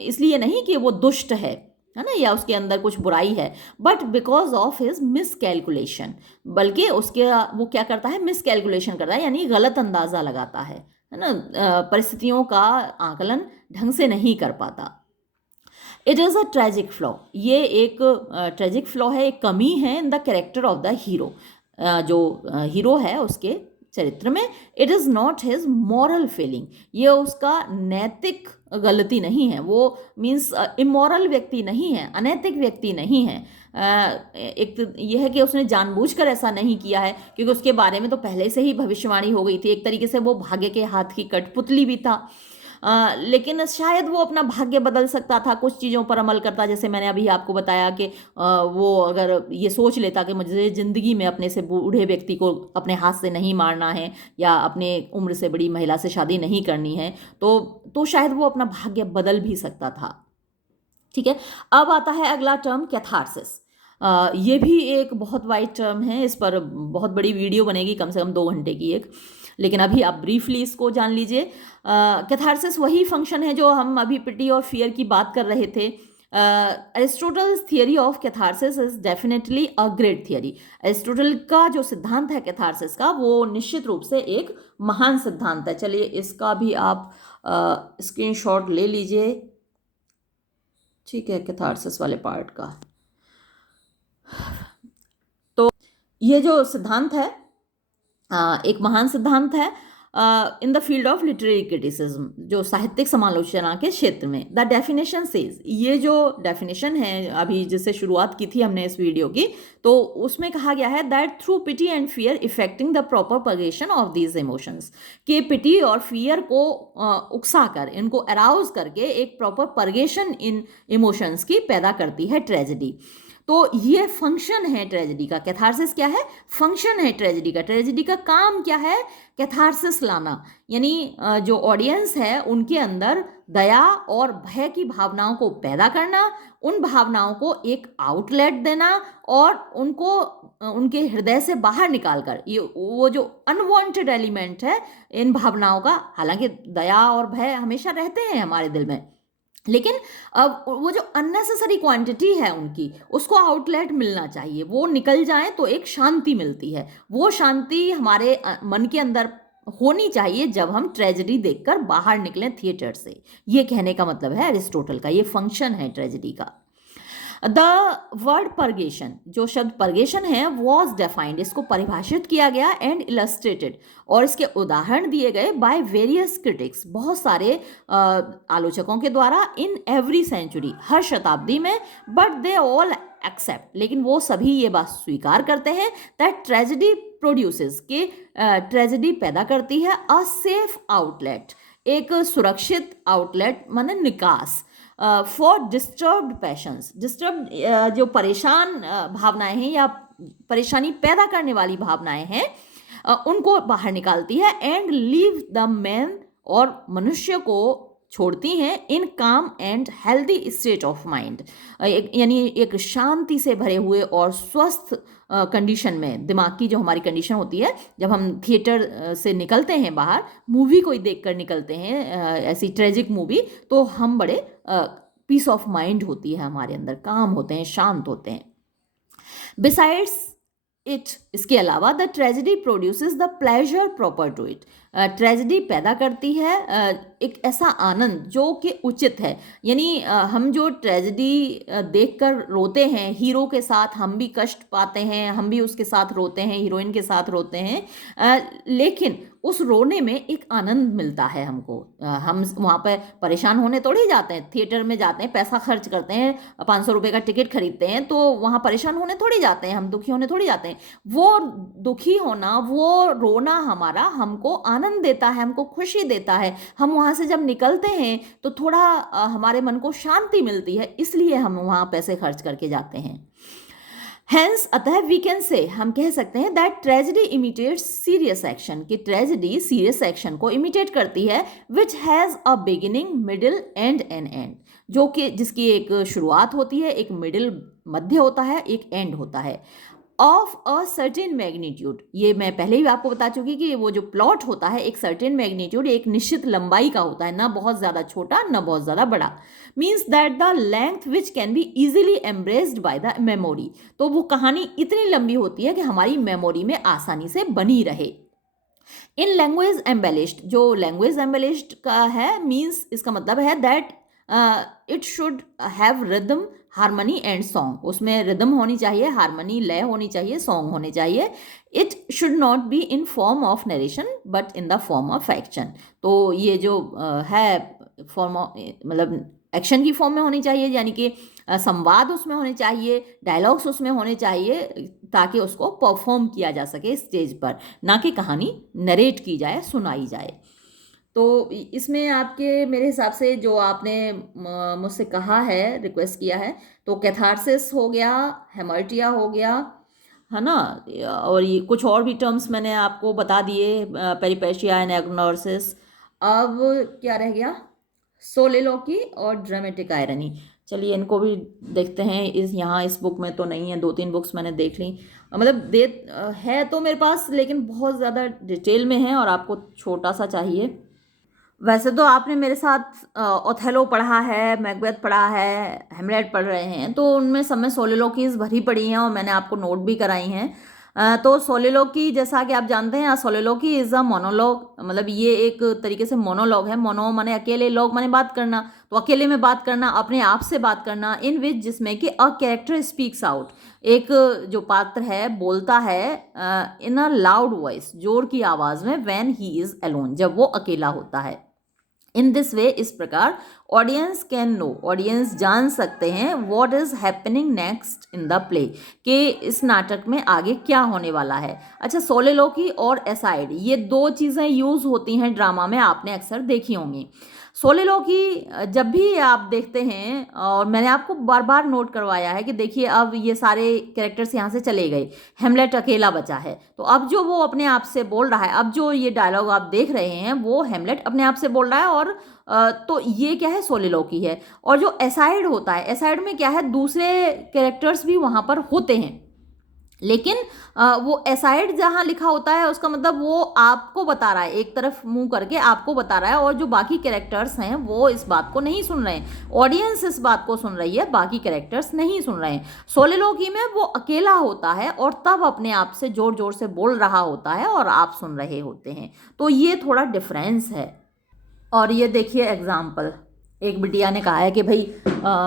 इसलिए नहीं कि वो दुष्ट है ना, या उसके अंदर कुछ बुराई है, but because of his miss calculation, बल्कि उसके वो क्या करता है, मिस कैलकुलेशन करता है, यानी गलत अंदाज़ा लगाता है ना, परिस्थितियों का आकलन ढंग से नहीं कर पाता। It is a tragic flaw, ये एक ट्रेजिक फ्लॉ है, एक कमी है in the character of the hero, जो हीरो है उसके चरित्र में। It is not his moral failing, ये उसका नैतिक गलती नहीं है, वो मीन्स इमोरल व्यक्ति नहीं है, अनैतिक व्यक्ति नहीं है। एक तो यह है कि उसने जानबूझकर ऐसा नहीं किया है, क्योंकि उसके बारे में तो पहले से ही भविष्यवाणी हो गई थी, एक तरीके से वो भाग्य के हाथ की कठपुतली भी था। लेकिन शायद वो अपना भाग्य बदल सकता था, कुछ चीज़ों पर अमल करता, जैसे मैंने अभी आपको बताया कि वो अगर ये सोच लेता कि मुझे ज़िंदगी में अपने से बूढ़े व्यक्ति को अपने हाथ से नहीं मारना है, या अपने उम्र से बड़ी महिला से शादी नहीं करनी है, तो शायद वो अपना भाग्य बदल भी सकता था। ठीक है, अब आता है अगला टर्म, कैथारसिस। ये भी एक बहुत वाइड टर्म है, इस पर बहुत बड़ी वीडियो बनेगी, कम से कम 2 घंटे की एक, लेकिन अभी आप ब्रीफली इसको जान लीजिए। कैथारसिस वही फंक्शन है जो हम अभी पिटी और फियर की बात कर रहे थे। Aristotle's theory of catharsis is definitely a great theory. Aristotle का जो सिद्धांत है कैथारसिस का, वो निश्चित रूप से एक महान सिद्धांत है। चलिए इसका भी आप स्क्रीनशॉट ले लीजिए, ठीक है, कैथारसिस वाले पार्ट का। तो ये जो सिद्धांत है एक महान सिद्धांत है, in the field of literary criticism, जो साहित्यिक समालोचना के क्षेत्र में। द डेफिनेशन सेज, ये जो डेफिनेशन है अभी जिससे शुरुआत की थी हमने इस वीडियो की, तो उसमें कहा गया है that through pity and fear effecting the proper purgation of these emotions, कि पिटी और फियर को उकसा कर, इनको अराउज करके एक प्रॉपर परगेशन इन इमोशंस की पैदा करती है ट्रेजेडी। तो ये फंक्शन है ट्रेजेडी का। कैथारसिस क्या है? फंक्शन है ट्रेजेडी का। ट्रेजेडी का काम क्या है? कैथारसिस लाना, यानी जो ऑडियंस है उनके अंदर दया और भय की भावनाओं को पैदा करना, उन भावनाओं को एक आउटलेट देना और उनको उनके हृदय से बाहर निकाल कर, ये वो जो अनवांटेड एलिमेंट है इन भावनाओं का, हालांकि दया और भय हमेशा रहते हैं हमारे दिल में, लेकिन अब वो जो अननेसेसरी क्वांटिटी है उनकी, उसको आउटलेट मिलना चाहिए, वो निकल जाए तो एक शांति मिलती है। वो शांति हमारे मन के अंदर होनी चाहिए जब हम ट्रेजेडी देखकर बाहर निकलें थिएटर से। ये कहने का मतलब है अरिस्टोटल का, ये फंक्शन है ट्रेजेडी का। द वर्ड परगेशन, जो शब्द परगेशन है, वॉज डिफाइंड, इसको परिभाषित किया गया, एंड इलस्ट्रेटेड, और इसके उदाहरण दिए गए बाय वेरियस क्रिटिक्स, बहुत सारे आलोचकों के द्वारा, इन एवरी सेंचुरी, हर शताब्दी में, बट दे ऑल एक्सेप्ट, लेकिन वो सभी ये बात स्वीकार करते हैं दैट ट्रेजेडी प्रोड्यूसेस, के ट्रेजेडी पैदा करती है अ सेफ आउटलेट, एक सुरक्षित आउटलेट माने निकास, फॉर डिस्टर्ब्ड पैशंस, डिस्टर्ब जो परेशान भावनाएं हैं या परेशानी पैदा करने वाली भावनाएं हैं, उनको बाहर निकालती है, एंड लीव द मैन, और मनुष्य को छोड़ती हैं इन काम and healthy state of mind, यानी एक शांति से भरे हुए और स्वस्थ कंडीशन में, दिमाग की जो हमारी कंडीशन होती है जब हम थिएटर से निकलते हैं बाहर, मूवी कोई देखकर निकलते हैं, ऐसी ट्रेजिक मूवी, तो हम बड़े पीस ऑफ माइंड होती है हमारे अंदर, काम होते हैं, शांत होते हैं। बिसाइड्स इट, इसके अलावा the tragedy produces the pleasure proper to it, tragedy पैदा करती है एक ऐसा आनंद जो कि उचित है, यानी हम जो ट्रेजेडी देखकर रोते हैं, हीरो के साथ हम भी कष्ट पाते हैं, हम भी उसके साथ रोते हैं, हीरोइन के साथ रोते हैं, लेकिन उस रोने में एक आनंद मिलता है हमको। हम वहाँ पर परेशान होने थोड़ी जाते हैं, थिएटर में जाते हैं, पैसा खर्च करते हैं, 500 रुपये का टिकट खरीदते हैं, तो वहाँ परेशान होने थोड़ी जाते हैं, हम दुखी होने थोड़ी जाते हैं। वो दुखी होना, वो रोना हमारा हमको आनंद देता है, हमको खुशी देता है। हम वहाँ से जब निकलते हैं तो थोड़ा हमारे मन को शांति मिलती है, इसलिए हम वहाँ पैसे खर्च करके जाते हैं। हेंस, अतः वी कैन से, हम कह सकते हैं that tragedy imitates serious action, कि ट्रेजेडी सीरियस एक्शन को इमिटेट करती है, which has a beginning, middle and an end, जो कि जिसकी एक शुरुआत होती है, एक मिडिल मध्य होता है, एक एंड होता है, ऑफ अ सर्टेन मैग्नीट्यूड। ये मैं पहले ही आपको बता चुकी कि वो जो प्लॉट होता है एक सर्टेन मैग्नीट्यूड, एक निश्चित लंबाई का होता है, ना बहुत ज़्यादा छोटा ना बहुत ज़्यादा बड़ा, means that the length which can be easily embraced by the memory, तो वो कहानी इतनी लंबी होती है कि हमारी मेमोरी में आसानी से बनी रहे। इन लैंग्वेज एम्बेलिश्ड, जो लैंग्वेज एम्बेलिश्ड का है, मीन्स इसका मतलब है that it should have rhythm, harmony and song, उसमें रिदम होनी चाहिए, हारमोनी लय होनी चाहिए, सॉन्ग होने चाहिए। It should not be in form of narration but in the form of action, तो ये जो है फॉर्म ऑफ, मतलब एक्शन की फॉर्म में होनी चाहिए, यानी कि संवाद उसमें होने चाहिए, डायलॉग्स उसमें होने चाहिए, ताकि उसको परफॉर्म किया जा सके स्टेज पर, ना कि कहानी नरेट की जाए, सुनाई जाए। तो इसमें आपके मेरे हिसाब से जो आपने मुझसे कहा है, रिक्वेस्ट किया है, तो कैथारसिस हो गया, हेमर्टिया हो गया, है ना, और ये कुछ और भी टर्म्स मैंने आपको बता दिए, पेरिपेशिया एंड एग्नोसिस। अब क्या रह गया? सोलिलोकी और ड्रामेटिक आयरनी। चलिए इनको भी देखते हैं। यहाँ इस बुक में तो नहीं है, 2-3 बुक्स मैंने देख ली, मतलब है तो मेरे पास, लेकिन बहुत ज़्यादा डिटेल में है और आपको छोटा सा चाहिए। वैसे तो आपने मेरे साथ ओथेलो पढ़ा है, मैकबेथ पढ़ा है, हेमलेट पढ़ रहे हैं, तो उनमें सब में सोलिलोकीज भरी पड़ी हैं और मैंने आपको नोट भी कराई हैं। तो सोलिलोकी जैसा कि आप जानते हैं, सोलिलोकी इज़ अ मोनोलॉग, मतलब ये एक तरीके से मोनोलॉग है। मोनो माने अकेले, लॉग माने बात करना, तो अकेले में बात करना, अपने आप से बात करना, इन विच जिसमें कि अ कैरेक्टर स्पीक्स आउट, एक जो पात्र है बोलता है इन अ लाउड वॉइस, जोर की आवाज़ में, व्हेन ही इज़ अलोन, जब वो अकेला होता है। इन दिस वे, इस प्रकार ऑडियंस कैन नो, ऑडियंस जान सकते हैं what is happening next in the play, कि इस नाटक में आगे क्या होने वाला है। अच्छा, सोलिलोकी और एसाइड, ये दो चीज़ें यूज़ होती हैं ड्रामा में, आपने अक्सर देखी होंगी। सोलिलोकी जब भी आप देखते हैं, और मैंने आपको बार बार नोट करवाया है कि देखिए अब ये सारे कैरेक्टर्स यहाँ से चले गए, हेमलेट अकेला बचा है, तो अब जो वो अपने आप से बोल रहा है, अब जो ये डायलॉग आप देख रहे हैं वो हेमलेट अपने आप से बोल रहा है, और तो ये क्या है, सोलिलोकी है। और जो एसाइड होता है, एसाइड में क्या है, दूसरे कैरेक्टर्स भी वहाँ पर होते हैं, लेकिन वो एसाइड जहाँ लिखा होता है उसका मतलब वो आपको बता रहा है, एक तरफ मुंह करके आपको बता रहा है, और जो बाकी कैरेक्टर्स हैं वो इस बात को नहीं सुन रहे हैं, ऑडियंस इस बात को सुन रही है, बाकी कैरेक्टर्स नहीं सुन रहे हैं। सोलिलोकी में वो अकेला होता है और तब अपने आप से जोर जोर से बोल रहा होता है और आप सुन रहे होते हैं, तो ये थोड़ा डिफरेंस है। और ये देखिए एग्जाम्पल, एक बिटिया ने कहा है कि भाई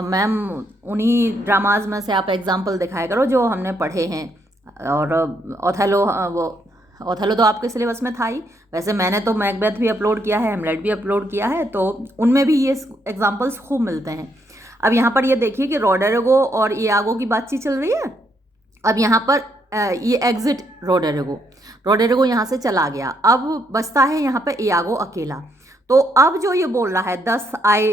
मैम उन्हीं ड्रामाज में से आप एग्जाम्पल दिखाया करो जो हमने पढ़े हैं, और ओथेलो, वो ओथेलो तो आपके सिलेबस में था ही, वैसे मैंने तो मैकबेथ भी अपलोड किया है, हेमलेट भी अपलोड किया है, तो उनमें भी ये एग्जाम्पल्स खूब मिलते हैं। अब यहाँ पर ये देखिए कि रोडेरिगो और इयागो की बातचीत चल रही है। अब यहाँ पर ये एग्जिट रोडेरिगो, रोडेरिगो यहाँ से चला गया, अब बचता है यहाँ पर इयागो अकेला। तो अब जो ये बोल रहा है, thus I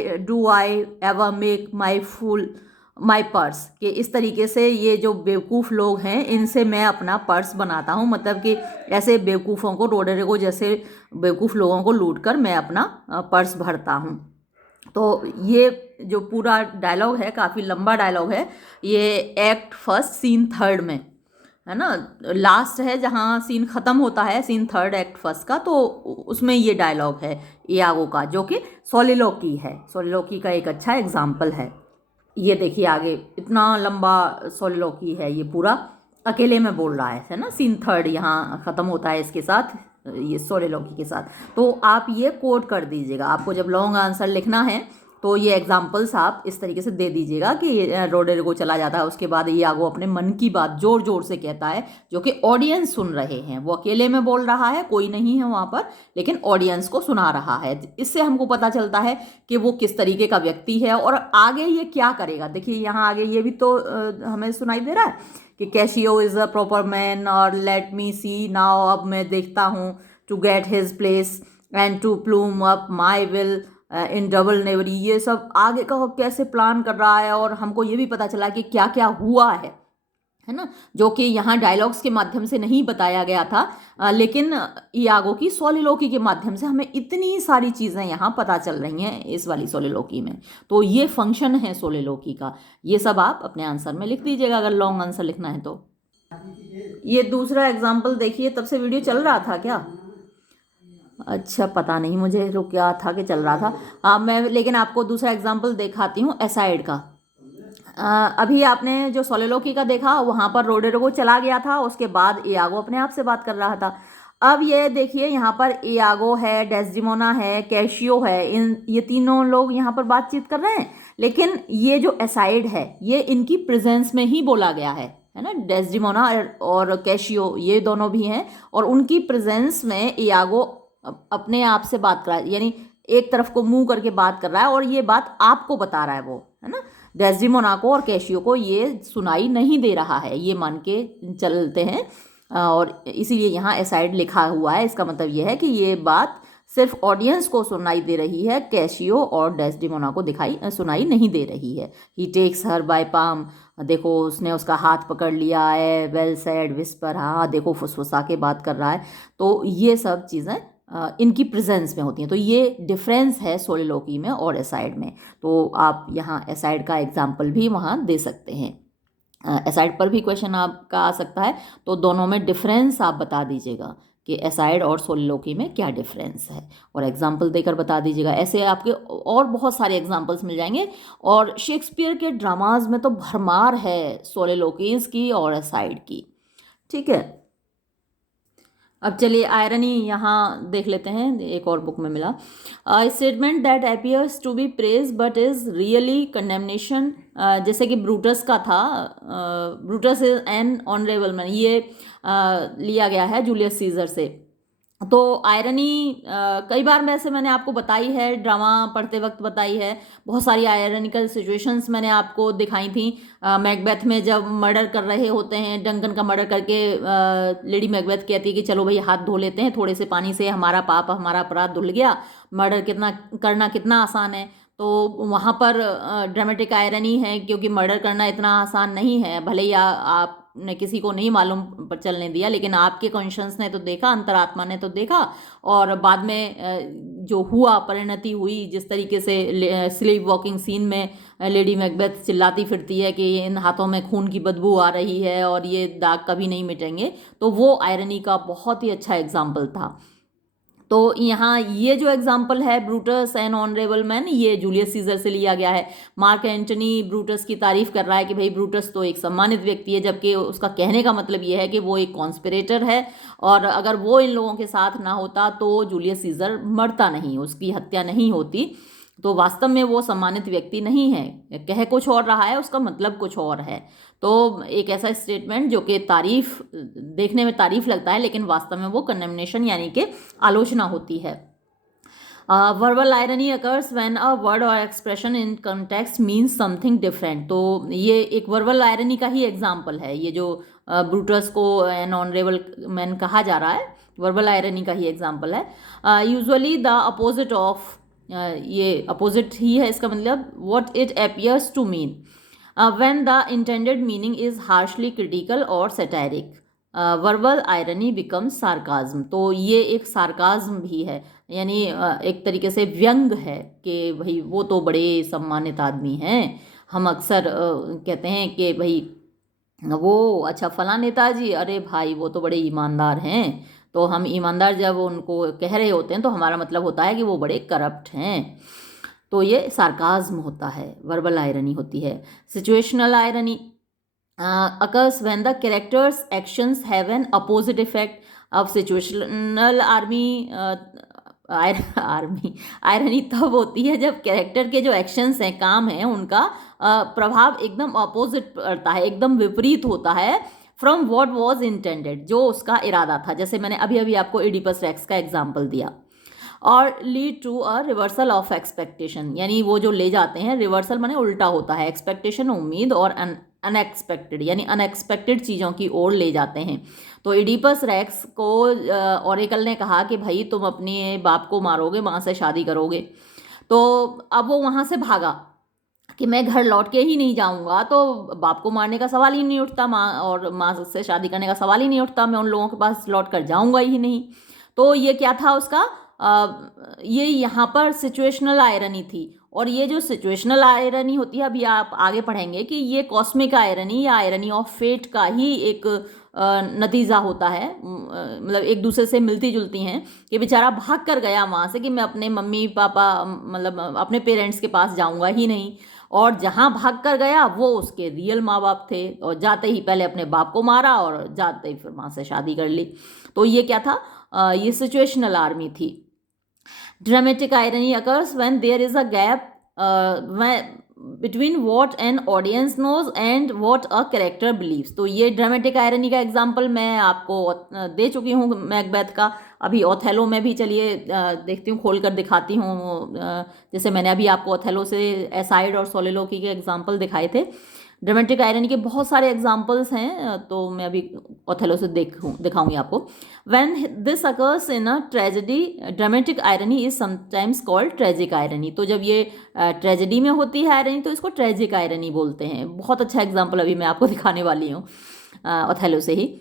ever make my fool my purse, कि इस तरीके से ये जो बेवकूफ़ लोग हैं इनसे मैं अपना पर्स बनाता हूँ, मतलब कि ऐसे बेवकूफ़ों को, रोडेरिगो जैसे बेवकूफ़ लोगों को लूट कर मैं अपना पर्स भरता हूँ। तो ये जो पूरा डायलॉग है, काफ़ी लंबा डायलॉग है, ये एक्ट फर्स्ट सीन थर्ड में है ना, लास्ट है जहाँ सीन ख़त्म होता है, सीन थर्ड एक्ट फर्स्ट का, तो उसमें ये डायलॉग है इयागो का, जो कि सोलिलोकी है, सोलिलोकी का एक अच्छा एग्जाम्पल है। ये देखिए आगे, इतना लंबा सोलिलोकी है, ये पूरा अकेले में बोल रहा है ना, सीन थर्ड यहाँ ख़त्म होता है इसके साथ, ये सोलिलोकी के साथ। तो आप ये कोट कर दीजिएगा, आपको जब लॉन्ग आंसर लिखना है तो ये एग्जाम्पल्स आप इस तरीके से दे दीजिएगा कि रोडेरिगो चला जाता है, उसके बाद इयागो अपने मन की बात जोर जोर से कहता है, जो कि ऑडियंस सुन रहे हैं, वो अकेले में बोल रहा है, कोई नहीं है वहाँ पर, लेकिन ऑडियंस को सुना रहा है। इससे हमको पता चलता है कि वो किस तरीके का व्यक्ति है और आगे ये क्या करेगा। देखिए यहाँ आगे ये भी तो हमें सुनाई दे रहा है कि Cassio is a proper man, और लेट मी सी नाउ, अब मैं देखता हूँ, to get his place and to plume up my will in double knavery, ये सब आगे का कैसे प्लान कर रहा है, और हमको ये भी पता चला कि क्या क्या हुआ है ना, जो कि यहाँ डायलॉग्स के माध्यम से नहीं बताया गया था, लेकिन इयागो की सोलिलोकी के माध्यम से हमें इतनी सारी चीज़ें यहाँ पता चल रही हैं इस वाली सोलिलोकी में। तो ये फंक्शन है सोलिलोकी का, ये सब आप अपने आंसर में लिख दीजिएगा अगर लॉन्ग आंसर लिखना है तो। ये दूसरा एग्जाम्पल देखिए, तब से वीडियो चल रहा था क्या? अच्छा, पता नहीं मुझे, रुक क्या था कि चल रहा था। मैं लेकिन आपको दूसरा एग्जाम्पल दिखाती हूँ एसाइड का। अभी आपने जो सोलिलोकी का देखा, वहाँ पर रोडेरिगो चला गया था, उसके बाद इयागो अपने आप से बात कर रहा था। अब ये देखिए यहाँ पर इयागो है, डेस्डिमोना है, कैशियो है, ये तीनों लोग यहाँ पर बातचीत कर रहे हैं, लेकिन ये जो एसाइड है ये इनकी प्रेजेंस में ही बोला गया है ना, डेस्डिमोना और कैशियो ये दोनों भी हैं, और उनकी प्रेजेंस में इयागो अपने आप से बात कर रहा है, यानी एक तरफ को मुंह करके बात कर रहा है, और ये बात आपको बता रहा है वो, है ना। डेस्डिमोना को और कैशियो को ये सुनाई नहीं दे रहा है, ये मान के चलते हैं, और इसीलिए यहाँ एसाइड लिखा हुआ है। इसका मतलब ये है कि ये बात सिर्फ ऑडियंस को सुनाई दे रही है, कैशियो और डेस्डिमोना को सुनाई नहीं दे रही है। ही टेक्स हर बाय पाम, देखो उसने उसका हाथ पकड़ लिया है, वेल सेड विस्पर, हाँ देखो फुसफुसा के बात कर रहा है। तो ये सब चीज़ें इनकी प्रेजेंस में होती हैं। तो ये डिफरेंस है सोलिलोकी में और एसाइड में। तो आप यहाँ एसाइड का एग्जाम्पल भी वहाँ दे सकते हैं। एसाइड पर भी क्वेश्चन आपका आ सकता है, तो दोनों में डिफरेंस आप बता दीजिएगा कि एसाइड और सोलिलोकी में क्या डिफरेंस है, और एग्जाम्पल देकर बता दीजिएगा। ऐसे आपके और बहुत सारे एग्जाम्पल्स मिल जाएंगे, और शेक्सपियर के ड्रामाज में तो भरमार है सोलिलोकीज की और एसाइड की। ठीक है। अब चलिए आयरनी यहाँ देख लेते हैं, एक और बुक में मिला। Statement that appears to be praise but is really condemnation, जैसे कि ब्रूटस का था, Brutus is an honourable man, ये लिया गया है जूलियस सीजर से। तो आयरनी कई बार वैसे मैंने आपको बताई है, ड्रामा पढ़ते वक्त बताई है, बहुत सारी आयरनिकल सिचुएशंस मैंने आपको दिखाई थी। मैकबेथ में जब मर्डर कर रहे होते हैं, डंकन का मर्डर करके लेडी मैकबेथ कहती है कि चलो भाई हाथ धो लेते हैं थोड़े से पानी से, हमारा पाप हमारा अपराध धुल गया, मर्डर करना कितना आसान है। तो वहाँ पर ड्रामेटिक आयरनी है, क्योंकि मर्डर करना इतना आसान नहीं है, भले ही आपने किसी को नहीं मालूम चलने दिया, लेकिन आपके कॉन्शियस ने तो देखा, अंतरात्मा ने तो देखा, और बाद में जो हुआ, परिणति हुई, जिस तरीके से स्लीप वॉकिंग सीन में लेडी मैकबेथ चिल्लाती फिरती है कि इन हाथों में खून की बदबू आ रही है और ये दाग कभी नहीं मिटेंगे, तो वो आयरनी का बहुत ही अच्छा एग्जाम्पल था। तो यहाँ ये जो एग्जाम्पल है ब्रूटस एंड ऑनरेबल मैन, ये जूलियस सीजर से लिया गया है। मार्क एंटनी ब्रूटस की तारीफ कर रहा है कि भाई ब्रूटस तो एक सम्मानित व्यक्ति है, जबकि उसका कहने का मतलब ये है कि वो एक कॉन्स्पिरेटर है, और अगर वो इन लोगों के साथ ना होता तो जूलियस सीजर मरता नहीं, उसकी हत्या नहीं होती। तो वास्तव में वो सम्मानित व्यक्ति नहीं है, कह कुछ और रहा है, उसका मतलब कुछ और है। तो एक ऐसा स्टेटमेंट जो कि तारीफ, देखने में तारीफ लगता है, लेकिन वास्तव में वो कंडेमनेशन यानी कि आलोचना होती है। Verbal irony occurs when a word or expression in context means something different. तो ये एक वर्बल आयरनी का ही एग्जाम्पल है, ये जो ब्रूटस को एन ऑनरेबल मैन कहा जा रहा है, वर्बल आयरनी का ही एग्जाम्पल है। यूजुअली द अपोजिट ऑफ, ये अपोजिट ही है इसका मतलब, what it appears to mean when the intended meaning is harshly critical और satiric, verbal irony becomes sarcasm. तो ये एक सार्काज्म भी है, यानी एक तरीके से व्यंग है कि भाई वो तो बड़े सम्मानित आदमी हैं। हम अक्सर कहते हैं कि भाई वो अच्छा फला नेताजी, अरे भाई वो तो बड़े ईमानदार हैं, तो हम ईमानदार जब उनको कह रहे होते हैं तो हमारा मतलब होता है कि वो बड़े करप्ट हैं। तो ये सार्काज्म होता है, वर्बल आयरनी होती है। Situational irony occurs when the character's actions have an opposite effect। अब सिचुएशनल आयरनी तब होती है जब कैरेक्टर के जो एक्शंस हैं, काम हैं, उनका प्रभाव एकदम अपोजिट पड़ता है, एकदम विपरीत होता है फ्रॉम व्हाट वाज इंटेंडेड, जो उसका इरादा था। जैसे मैंने अभी अभी आपको एडिपस रेक्स का एग्जांपल दिया। और lead to a reversal of expectation, यानी वो जो ले जाते हैं, रिवर्सल माने उल्टा होता है, एक्सपेक्टेशन उम्मीद, और अनएक्सपेक्टेड यानी अनएक्सपेक्टेड चीज़ों की ओर ले जाते हैं। तो एडिपस रेक्स को ओरेकल ने कहा कि भाई तुम अपने बाप को मारोगे, माँ से शादी करोगे। तो अब वो वहाँ से भागा कि मैं घर लौट के ही नहीं जाऊँगा, तो बाप को मारने का सवाल ही नहीं उठता, माँ और माँ से शादी करने का सवाल ही नहीं उठता, मैं उन लोगों के पास लौट कर जाऊँगा ही नहीं। तो ये क्या था उसका, ये यहाँ पर सिचुएशनल आयरनी थी। और ये जो सिचुएशनल आयरनी होती है, अभी आप आगे पढ़ेंगे कि ये कॉस्मिक आयरनी या आयरनी ऑफ फेट का ही एक नतीजा होता है, मतलब एक दूसरे से मिलती जुलती हैं। कि बेचारा भाग कर गया वहाँ से कि मैं अपने मम्मी पापा, मतलब अपने पेरेंट्स के पास जाऊँगा ही नहीं, और जहाँ भाग कर गया वो उसके रियल माँ बाप थे, और जाते ही पहले अपने बाप को मारा और जाते ही फिर माँ से शादी कर ली। तो ये क्या था, ये सिचुएशनल आर्मी थी। Dramatic irony occurs when there is a gap between what an audience knows and what a character believes। तो ये ड्रामेटिक आयरनी का एग्जाम्पल मैं आपको दे चुकी हूँ मैकबेथ का। अभी ओथेलो में भी चलिए देखती हूँ, खोल कर दिखाती हूँ। जैसे मैंने अभी आपको ओथेलो से एसाइड और सोलिलोकी के एग्जाम्पल दिखाए थे। ड्रामेटिक आयरनी के बहुत सारे एग्जाम्पल्स हैं, तो मैं अभी ओथेलो से दिखाऊंगी आपको। When this occurs in a tragedy, dramatic irony is sometimes called tragic irony. तो जब ये ट्रेजेडी में होती है आयरनी तो इसको ट्रेजिक आयरनी बोलते हैं। बहुत अच्छा एग्जाम्पल अभी मैं आपको दिखाने वाली हूँ ओथेलो से ही।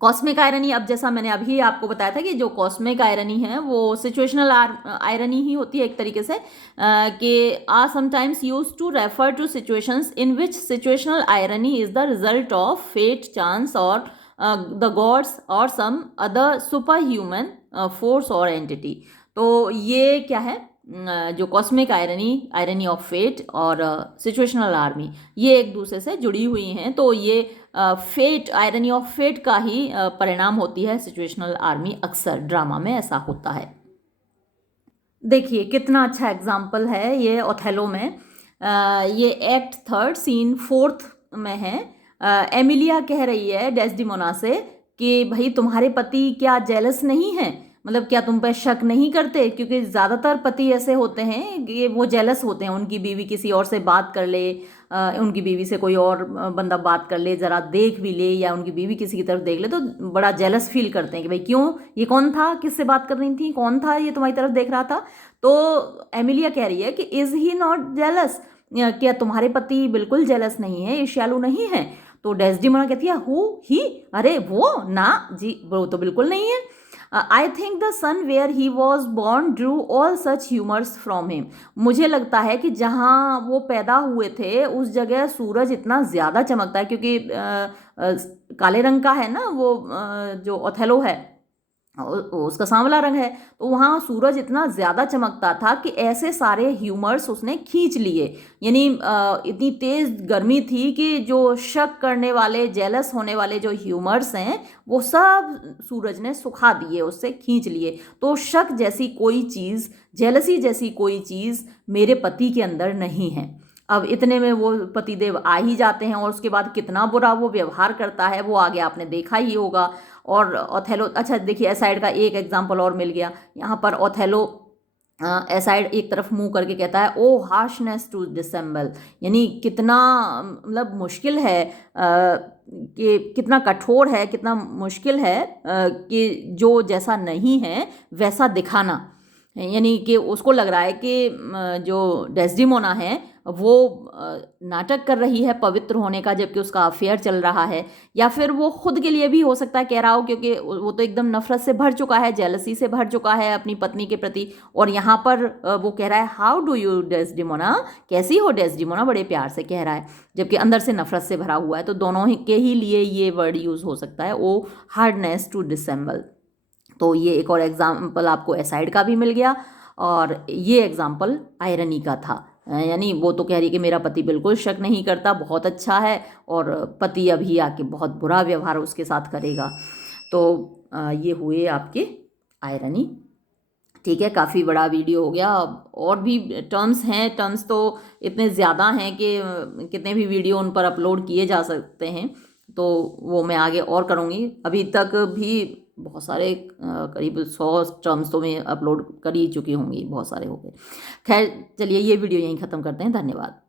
कॉस्मिक आयरनी, अब जैसा मैंने अभी आपको बताया था कि जो कॉस्मिक आयरनी है वो सिचुएशनल आयरनी ही होती है एक तरीके से, कि are sometimes use to refer to situations in which situational irony is the result of fate, chance और द गॉड्स और some other super human force और एंटिटी। तो ये क्या है, जो cosmic irony, irony of fate और सिचुएशनल आर्मी, ये एक दूसरे से जुड़ी हुई हैं। तो ये फेट, आयरनी ऑफ फेट का ही परिणाम होती है सिचुएशनल आर्मी। अक्सर ड्रामा में ऐसा होता है। देखिए कितना अच्छा एग्जाम्पल है ये ओथेलो में। ये एक्ट 3 सीन 4 में है। एमिलिया कह रही है डेस्डिमोना से कि भाई तुम्हारे पति क्या जेलस नहीं हैं, मतलब क्या तुम पे शक नहीं करते, क्योंकि ज़्यादातर पति ऐसे होते हैं कि वो जेलस होते हैं, उनकी बीवी किसी और से बात कर ले, उनकी बीवी से कोई और बंदा बात कर ले, ज़रा देख भी ले, या उनकी बीवी किसी की तरफ देख ले तो बड़ा जेलस फील करते हैं कि भाई क्यों, ये कौन था, किससे बात कर रही थी, कौन था ये तुम्हारी तरफ देख रहा था। तो एमिलिया कह रही है कि इज़ ही नॉट जेलस, क्या तुम्हारे पति बिल्कुल जेलस नहीं है, ईर्ष्यालु नहीं है। तो डेस्डिमोना कहती है हु ही, अरे वो ना जी, वो तो बिल्कुल नहीं है। I think the sun where he was born drew all such humours from him. मुझे लगता है कि जहाँ वो पैदा हुए थे उस जगह सूरज इतना ज़्यादा चमकता है, क्योंकि काले रंग का है ना वो, जो ओथेलो है उसका सांवला रंग है, तो वहाँ सूरज इतना ज़्यादा चमकता था कि ऐसे सारे ह्यूमर्स उसने खींच लिए। यानी इतनी तेज़ गर्मी थी कि जो शक करने वाले, जेलस होने वाले जो ह्यूमर्स हैं वो सब सूरज ने सुखा दिए, उससे खींच लिए। तो शक जैसी कोई चीज़, जेलसी जैसी कोई चीज़ मेरे पति के अंदर नहीं है। अब इतने में वो पतिदेव आ ही जाते हैं और उसके बाद कितना बुरा वो व्यवहार करता है वो आगे आपने देखा ही होगा। और ओथेलो, अच्छा देखिए एसाइड का एक एग्जाम्पल और मिल गया यहाँ पर। ओथेलो एसाइड एक तरफ मुंह करके कहता है ओ हार्शनेस टू डिसेंबल, यानी कितना मतलब मुश्किल है, कि कितना कठोर है, कितना मुश्किल है कि जो जैसा नहीं है वैसा दिखाना। यानी कि उसको लग रहा है कि जो डेस्डिमोना है वो नाटक कर रही है पवित्र होने का, जबकि उसका अफेयर चल रहा है। या फिर वो खुद के लिए भी हो सकता है कह रहा हो, क्योंकि वो तो एकदम नफरत से भर चुका है, जेलसी से भर चुका है अपनी पत्नी के प्रति। और यहाँ पर वो कह रहा है हाउ डू यू डेस्डिमोना, कैसी हो डेस्डिमोना, बड़े प्यार से कह रहा है, जबकि अंदर से नफरत से भरा हुआ है। तो दोनों के ही लिए ये वर्ड यूज़ हो सकता है, ओ हार्डनेस टू डिसेंबल। तो ये एक और एग्जाम्पल आपको एसाइड का भी मिल गया, और ये एग्जाम्पल आयरनी का था। यानी वो तो कह रही कि मेरा पति बिल्कुल शक नहीं करता, बहुत अच्छा है, और पति अभी आके बहुत बुरा व्यवहार उसके साथ करेगा। तो ये हुए आपके आयरनी। ठीक है, काफ़ी बड़ा वीडियो हो गया। और भी टर्म्स हैं, टर्म्स तो इतने ज़्यादा हैं कि कितने भी वीडियो उन पर अपलोड किए जा सकते हैं, तो वो मैं आगे और करूँगी। अभी तक भी बहुत सारे करीब 100 टर्म्स तो मैं अपलोड कर ही चुकी होंगी, बहुत सारे हो गए। खैर चलिए ये वीडियो यहीं ख़त्म करते हैं। धन्यवाद।